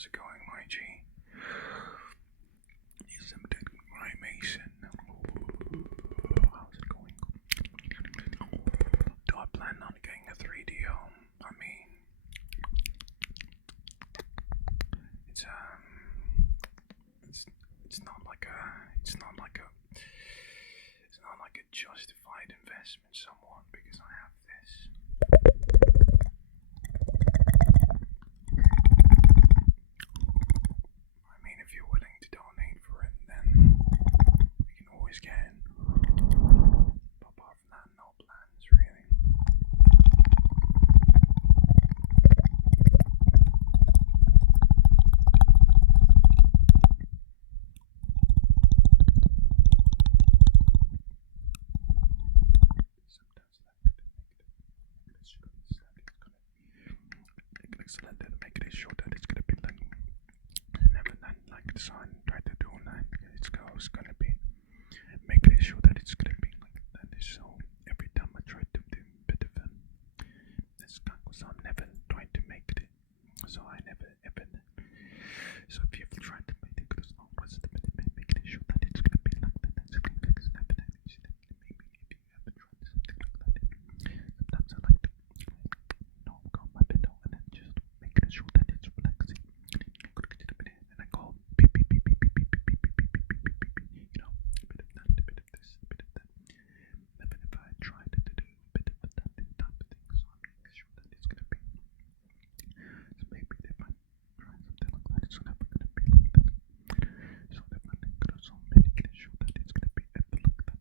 How's it going, my G? Something right, Mason. How's it going? Do I plan on getting a 3D home? I mean, it's it's not like a justified investment somewhat because I have this. I mean, if you're willing to donate for it, then we can always get in. But apart from that, no plans really. Excellent and make it short that it's gonna be like never like the sign try to do that it's gonna be make it sure that it's gonna be like that is so every time I try to do a bit of this because I'm never trying to make it so I never ever so if you've tried to make it because no was the make it sure that it's gonna be like that that's maybe if you haven't tried something like that sometimes I like to go my window and then just make sure that it's relaxing. And I call beep beep beep beep beep beep beep beep beep beep beep beep beep beep. You know, a bit of that, a bit of this, a bit of that. Even if I tried to do a bit of that type of thing, so I make sure that it's gonna be. So maybe if I try something like that, it's never gonna be like that. So that I think so making sure that it's gonna be ever like that.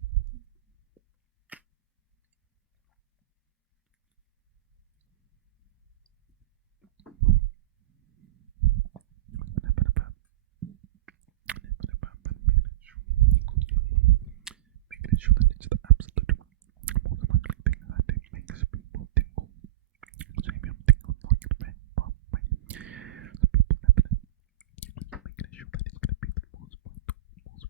Making sure that it's the absolute most likely thing that it makes people tingle. So if you tingle like the bang, pop, bang. So people never know. So making sure that it's gonna be the most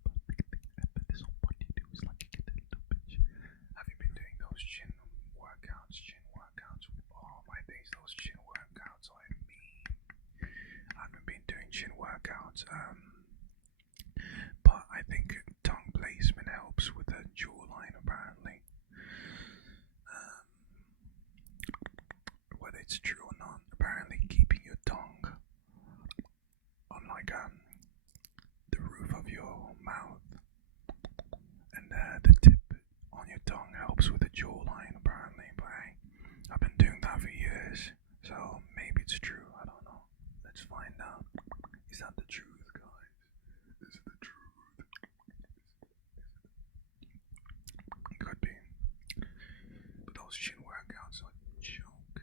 perfect thing ever. So what you do is like you get a little bitch. Have you been doing those chin workouts? Oh my days, those chin workouts. I mean, I haven't been doing chin workouts. But I think tongue placement helps with the jawline apparently. Whether it's true or not, apparently keeping your tongue on like the roof of your mouth and the tip on your tongue helps with the jawline apparently. But I've been doing that for years, so maybe it's true. I don't know. Let's find out. Is that the truth, guys? Is it the truth? It could be. But those chin workouts are a joke.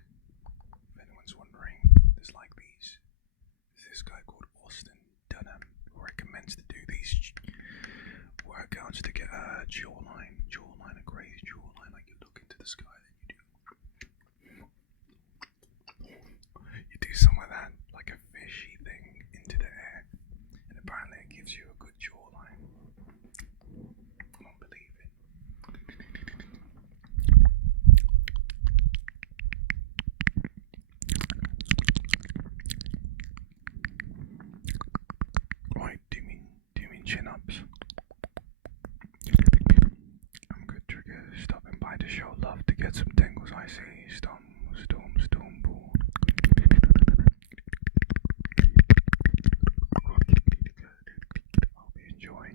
If anyone's wondering, there's like these. There's this guy called Austin Dunham who recommends to do these workouts to get a jawline, a crazy jawline, like you look into the sky, then you do some of that, like a fishy thing into the air, and apparently it gives you a good jawline. I don't believe it. Right, do you mean chin-ups? I'm good, Trigger. Stopping by to show love to get some tingles. I see. Storm, ball. Hope you enjoy.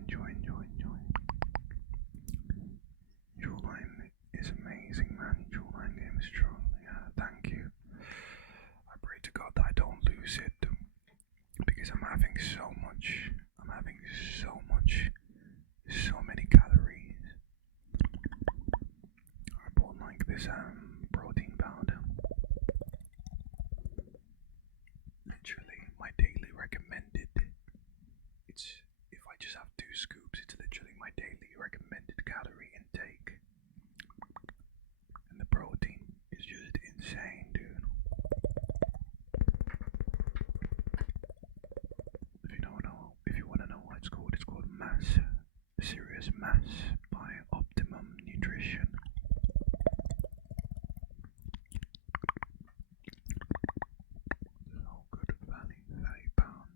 Jawline is amazing, man. Jawline game is strong. Yeah, thank you. I pray to God that I don't lose it because I'm having so many calories. I bought like this protein powder. Literally, my daily recommended. It's if I just have 2 scoops, it's literally my daily recommended calorie intake. And the protein is just insane, dude. If you wanna know what it's called Mass, Serious Mass by Optimum Nutrition. So good value pound.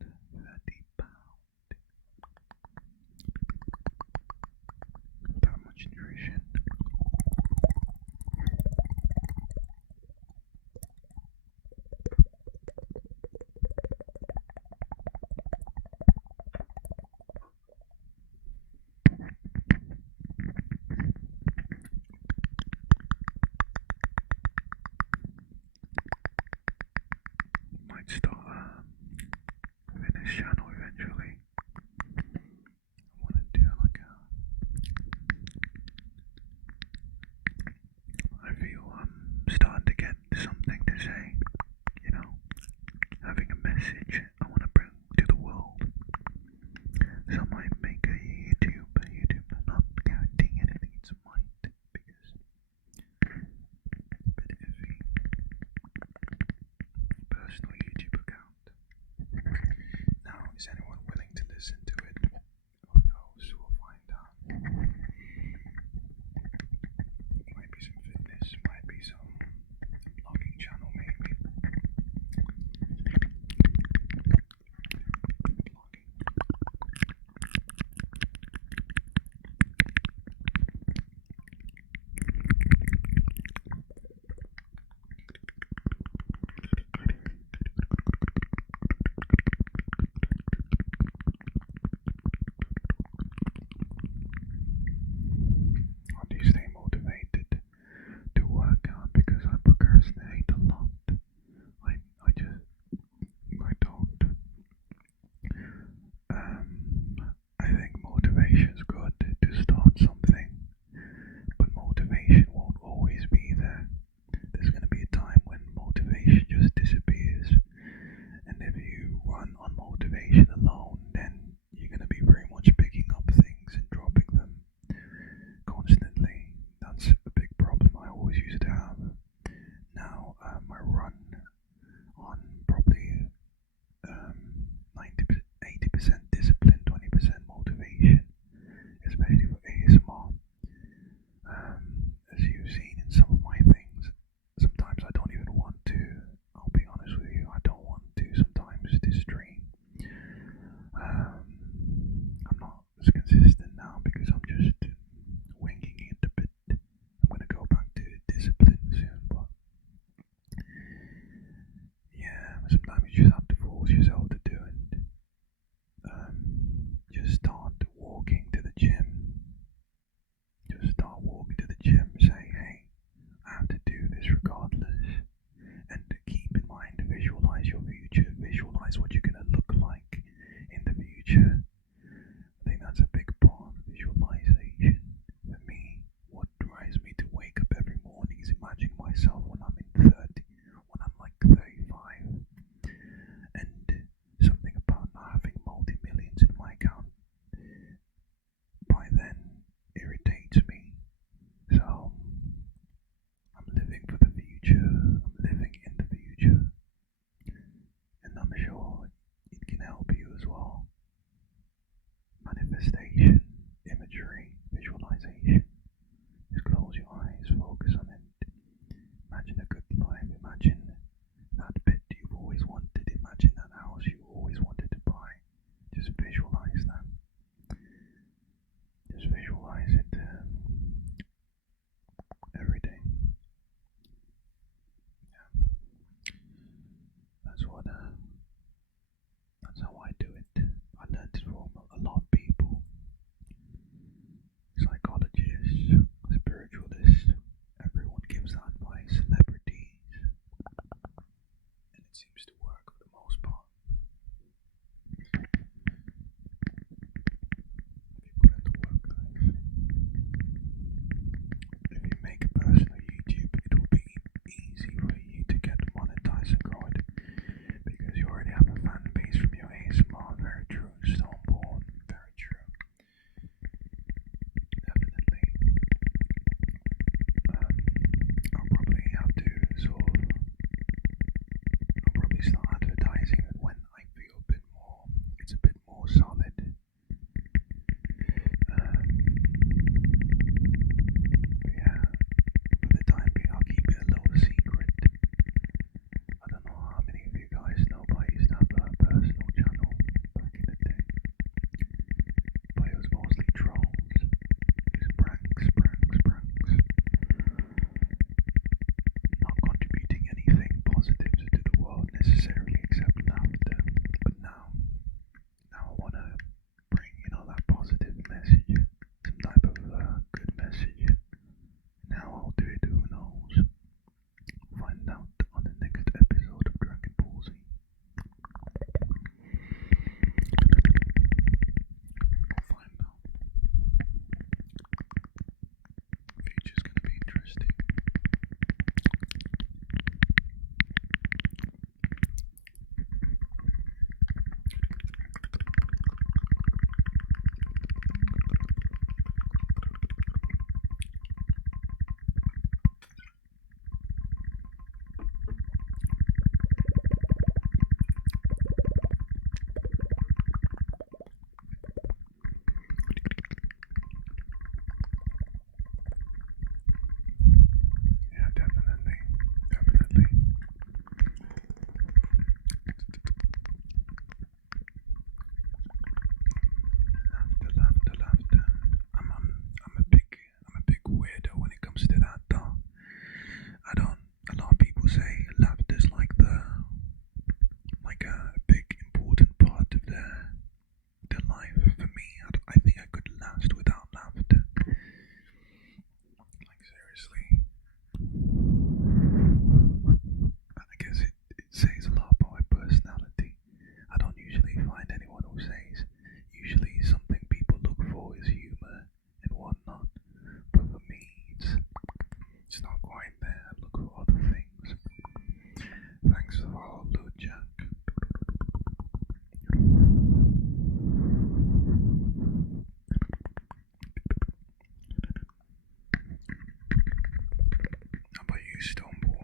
you stumble,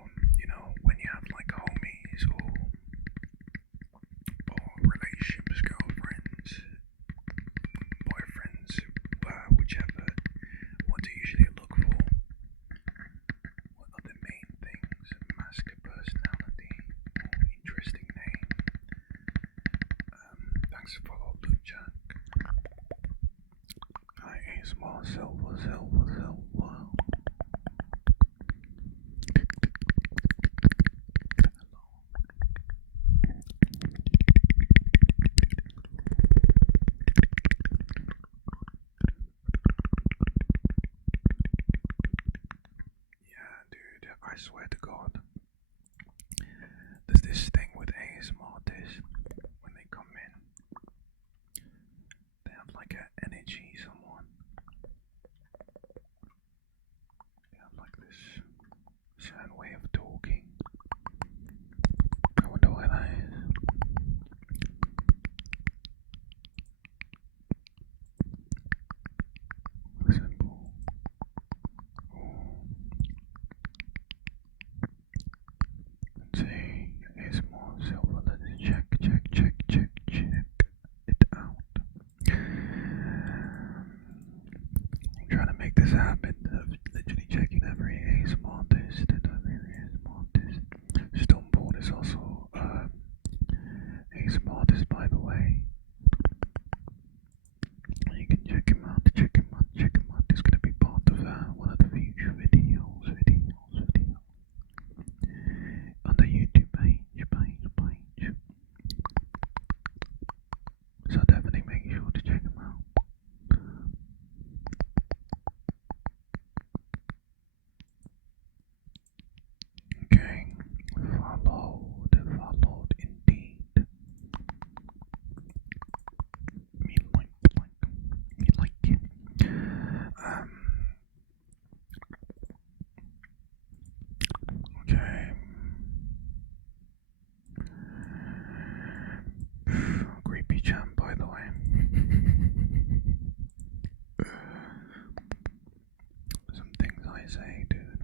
when you have like homies or relationships, girlfriends, boyfriends, whichever, what do you usually look for? What are the main things? Mask personality, interesting name. Thanks for follow, Blue Jack. Hi, ASMR, Silver. Yeah, dude, I swear to God, there's this thing with ASMR artists when they come in, they have like an energy, someone. They have like this certain way of talking. I wonder why that is. Simple. Let's see, ASMR Silver, let's check it out. I'm trying to make this happen of literally checking every ASMR artist. Stoneboard is also ASMR artist, by the way. You can check him out. He's gonna be part of one of the future videos on the YouTube page. So definitely make sure to check him out. Okay, followed indeed. Me like it. Okay. Creepy champ, by the way. Some things I say, dude.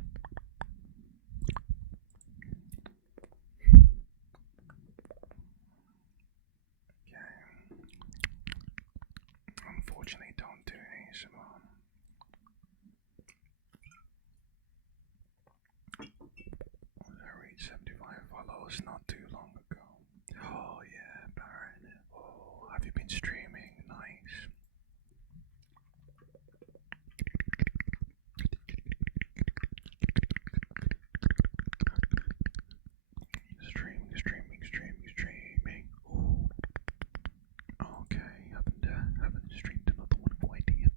Okay. Unfortunately, don't do ASMR. I reached 75 follows not too long ago. Oh yeah, Baron. Oh, have you been streaming? Nice. Streaming. Ooh. Okay, haven't streamed another one quite yet.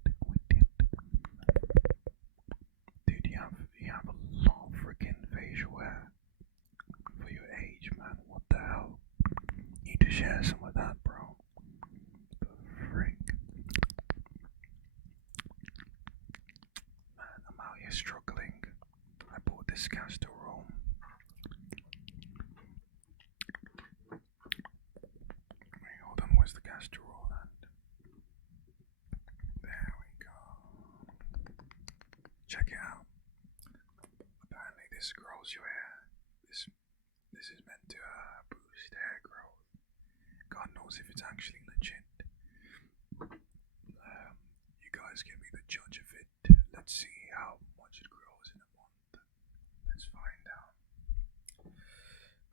Dude, you have a lot of freaking facial hair for your age, man. What the hell? Need to share some of that, bro. The frick. Man, I'm out here struggling. I bought this castor roll. Wait, hold on, where's the castor roll at? There we go. Check it out. Apparently this grows your hair. This is meant to boost hair growth. God knows if it's actually legit. You guys can be the judge of it. Let's see how much it grows in a month. Let's find out.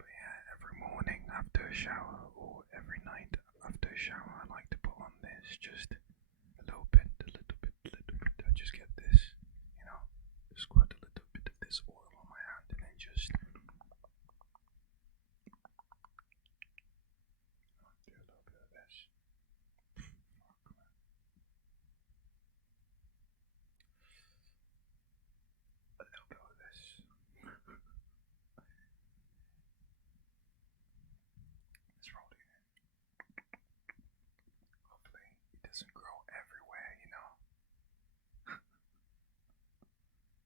But yeah, every morning after a shower or every night after a shower, I like to put on this just a little bit. I just get this, squirt a little bit of this oil on my hand and then just do a little bit of this. A little bit of this. Let's roll it in. Hopefully it doesn't grow everywhere,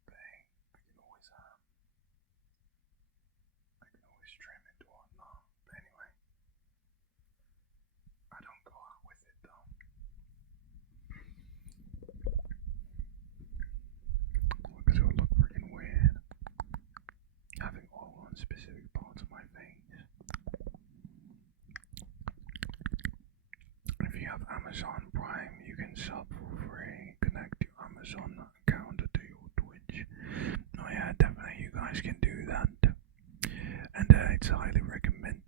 But hey, I can always trim it or whatnot. But anyway, I don't go out with it though. Because it would look freaking weird. on specific parts of my face. If you have Amazon Prime, you can sub for free. Connect your Amazon account to your Twitch. Oh yeah, definitely you guys can do that. And it's highly recommended,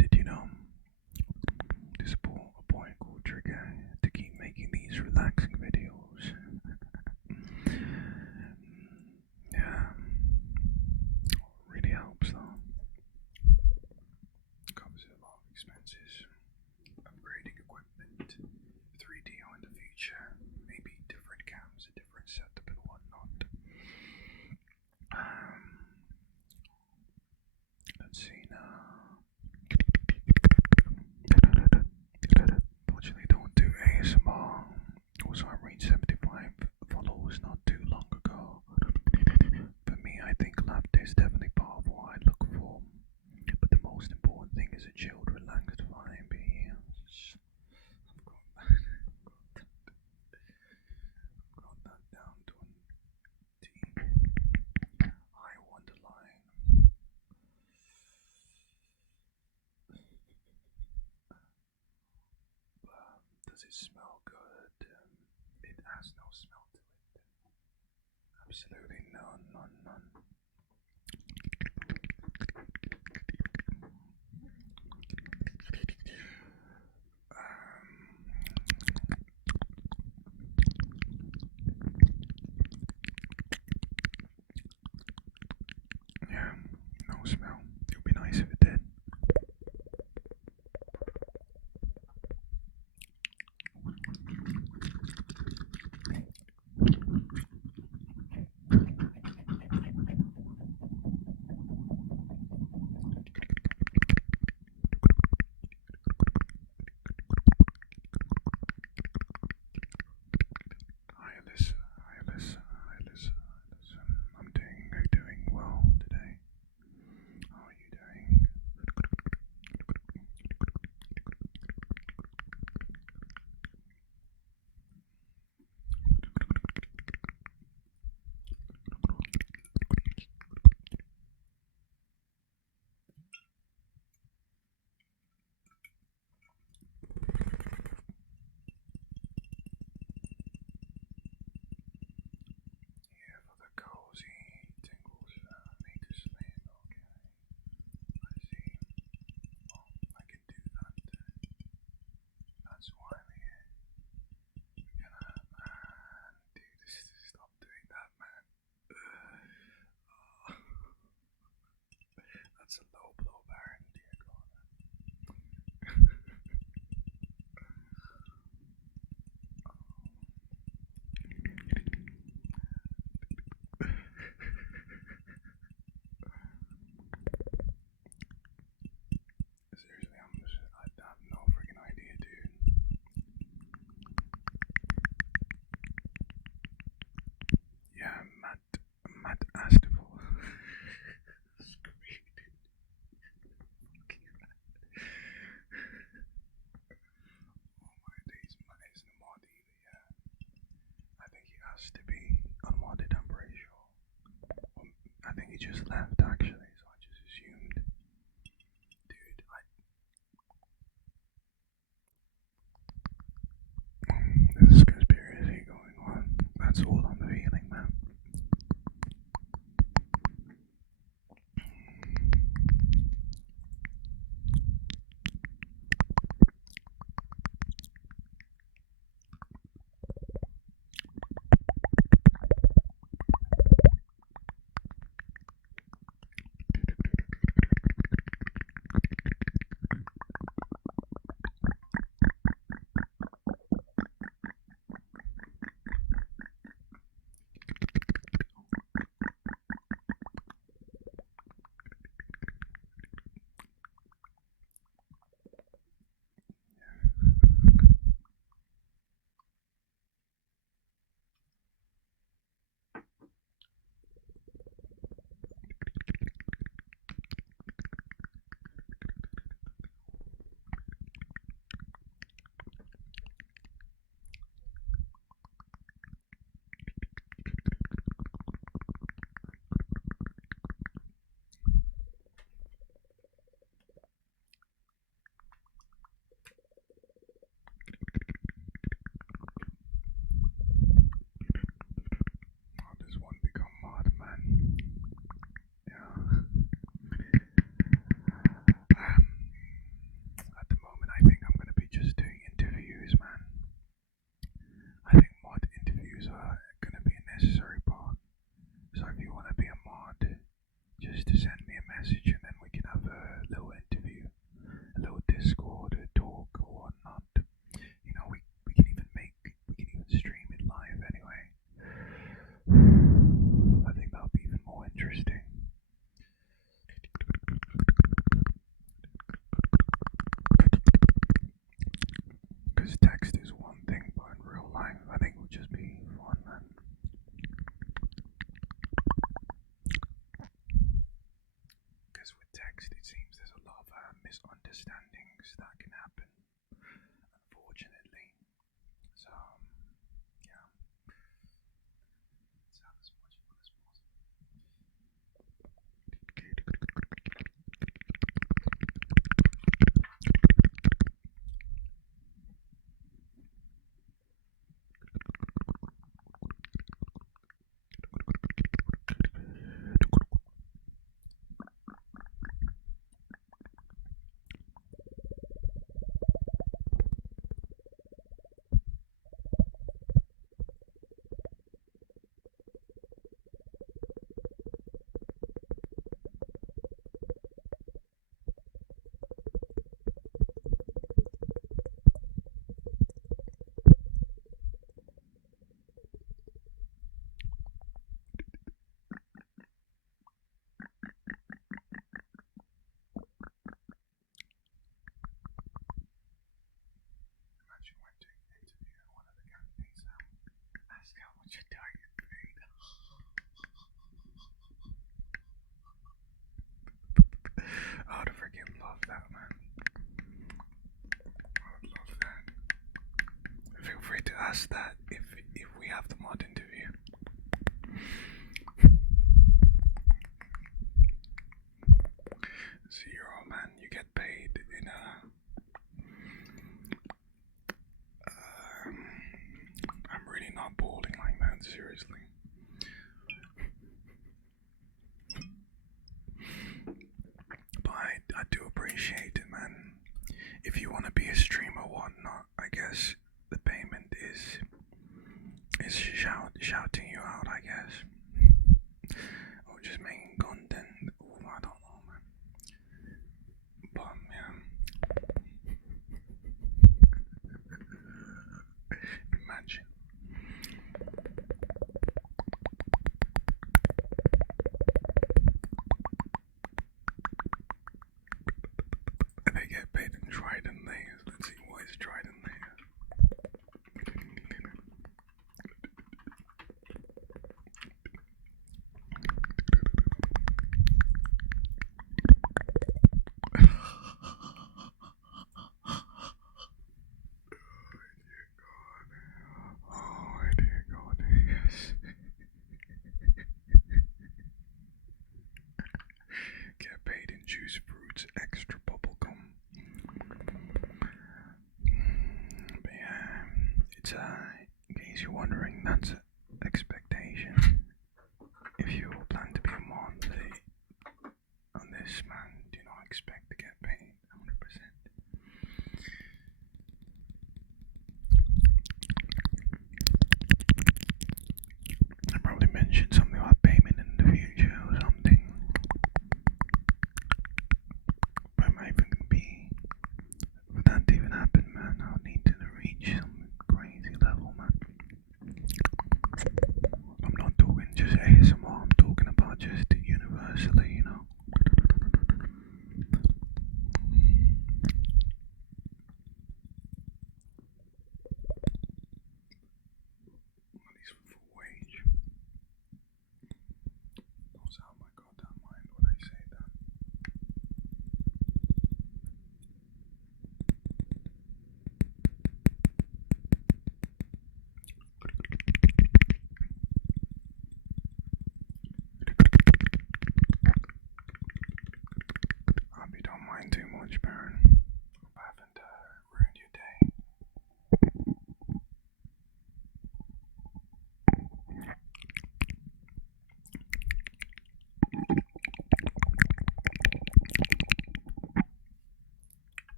to support a boy called Trigger to keep making these relaxing videos. Yeah, really helps though. Covers a lot of expenses. Upgrading equipment, 3DO in the future, maybe different cams, a different setup and whatnot. Let's see now. Fortunately, don't do ASMR. Also, I reached 75 followers not too long ago. For me, I think laughter is definitely part of what I look for. But the most important thing is a chilled, relaxed vibe. Yes. I've got that down to an T. I wonderline. Does it smell good? It has no smell to it. Absolutely none, none, none. Yeah, no smell. It would be nice if it did. Hi Alyssa, hi Alyssa, hi Alyssa, hi Alyssa. I'm doing well today. How are you doing? Yeah, for the cozy tingles, need to sleep. Okay, I see. Well, I can do that. That's why I'm here. We're gonna, dude, stop doing that, man. That's a low blow, Baron. Dear God. Seriously, I have no freaking idea, dude. Yeah, Matt Astival. Oh my days, Matt isn't a mod either, yeah. I think he has to be unmodded, I'm pretty sure. I think he just left actually, so I just assumed. Dude, there's a conspiracy going on. That's all I'm feeling, man. just to send me a message and then we can have a little interview, a little Discord, a talk or whatnot. You know, we can even stream it live anyway. I think that'll be even more interesting. Because text is one thing, but in real life, I think it would just be fun, man. Because with text, it seems there's a lot of misunderstandings that can happen, unfortunately. So, yeah. Let's have as much fun as possible. Imagine went to an interview and one of the candidates asked how much a diet paid. I would freaking love that, man. I would love that. Feel free to ask that if we have the mod interview. Zero, man. You get paid in I'm really not balling like that, seriously. But I do appreciate it, man. If you want to be a streamer or whatnot, I guess the payment is shouting you out, I guess. Or just making content. Ooh, I don't know, man. But, yeah. Imagine. They get paid in Trident layers. Let's see, what is Trident layers? Oh dear God, yes. Get paid in juice fruits, extra bubblegum. But yeah, it's in case you're wondering, that's expectation. If you plan to be a mod on this, man, do not expect to get paid 100%. I probably mentioned something about payment in the future or something. But it might even be, for that to even happen, man, I'll need to reach some crazy level, man. I'm not talking just ASMR, I'm talking about just universally, you know. Money's for full wage. Knows out my goddamn mind when I say that.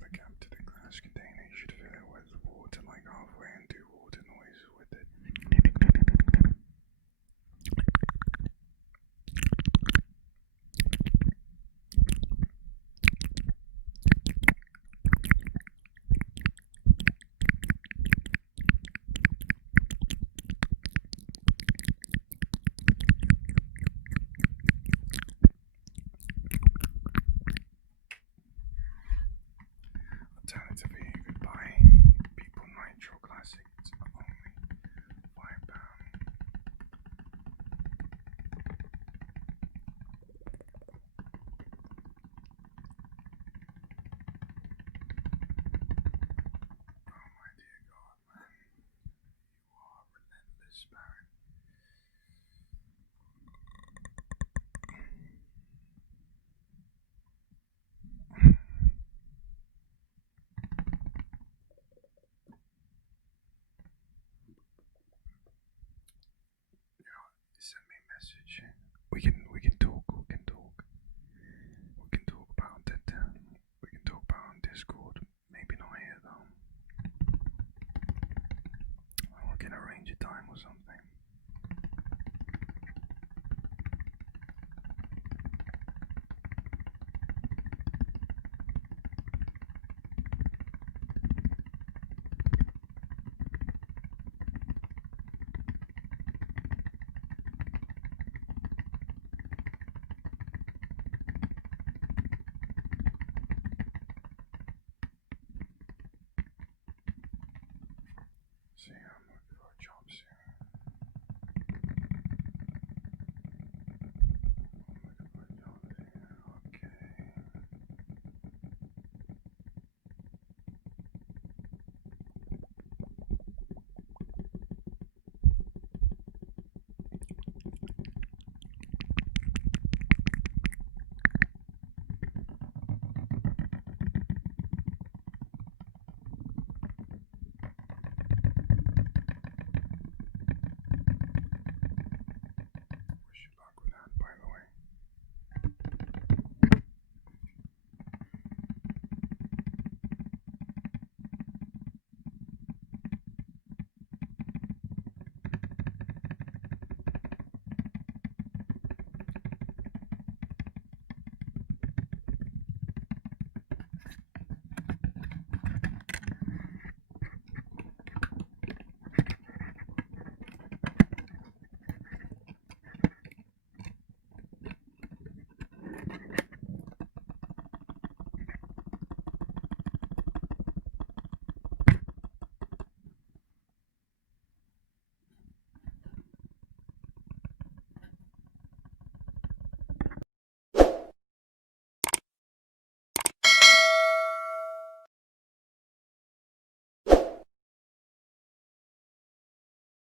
the cap to the glass container. You should fill it with water like halfway and do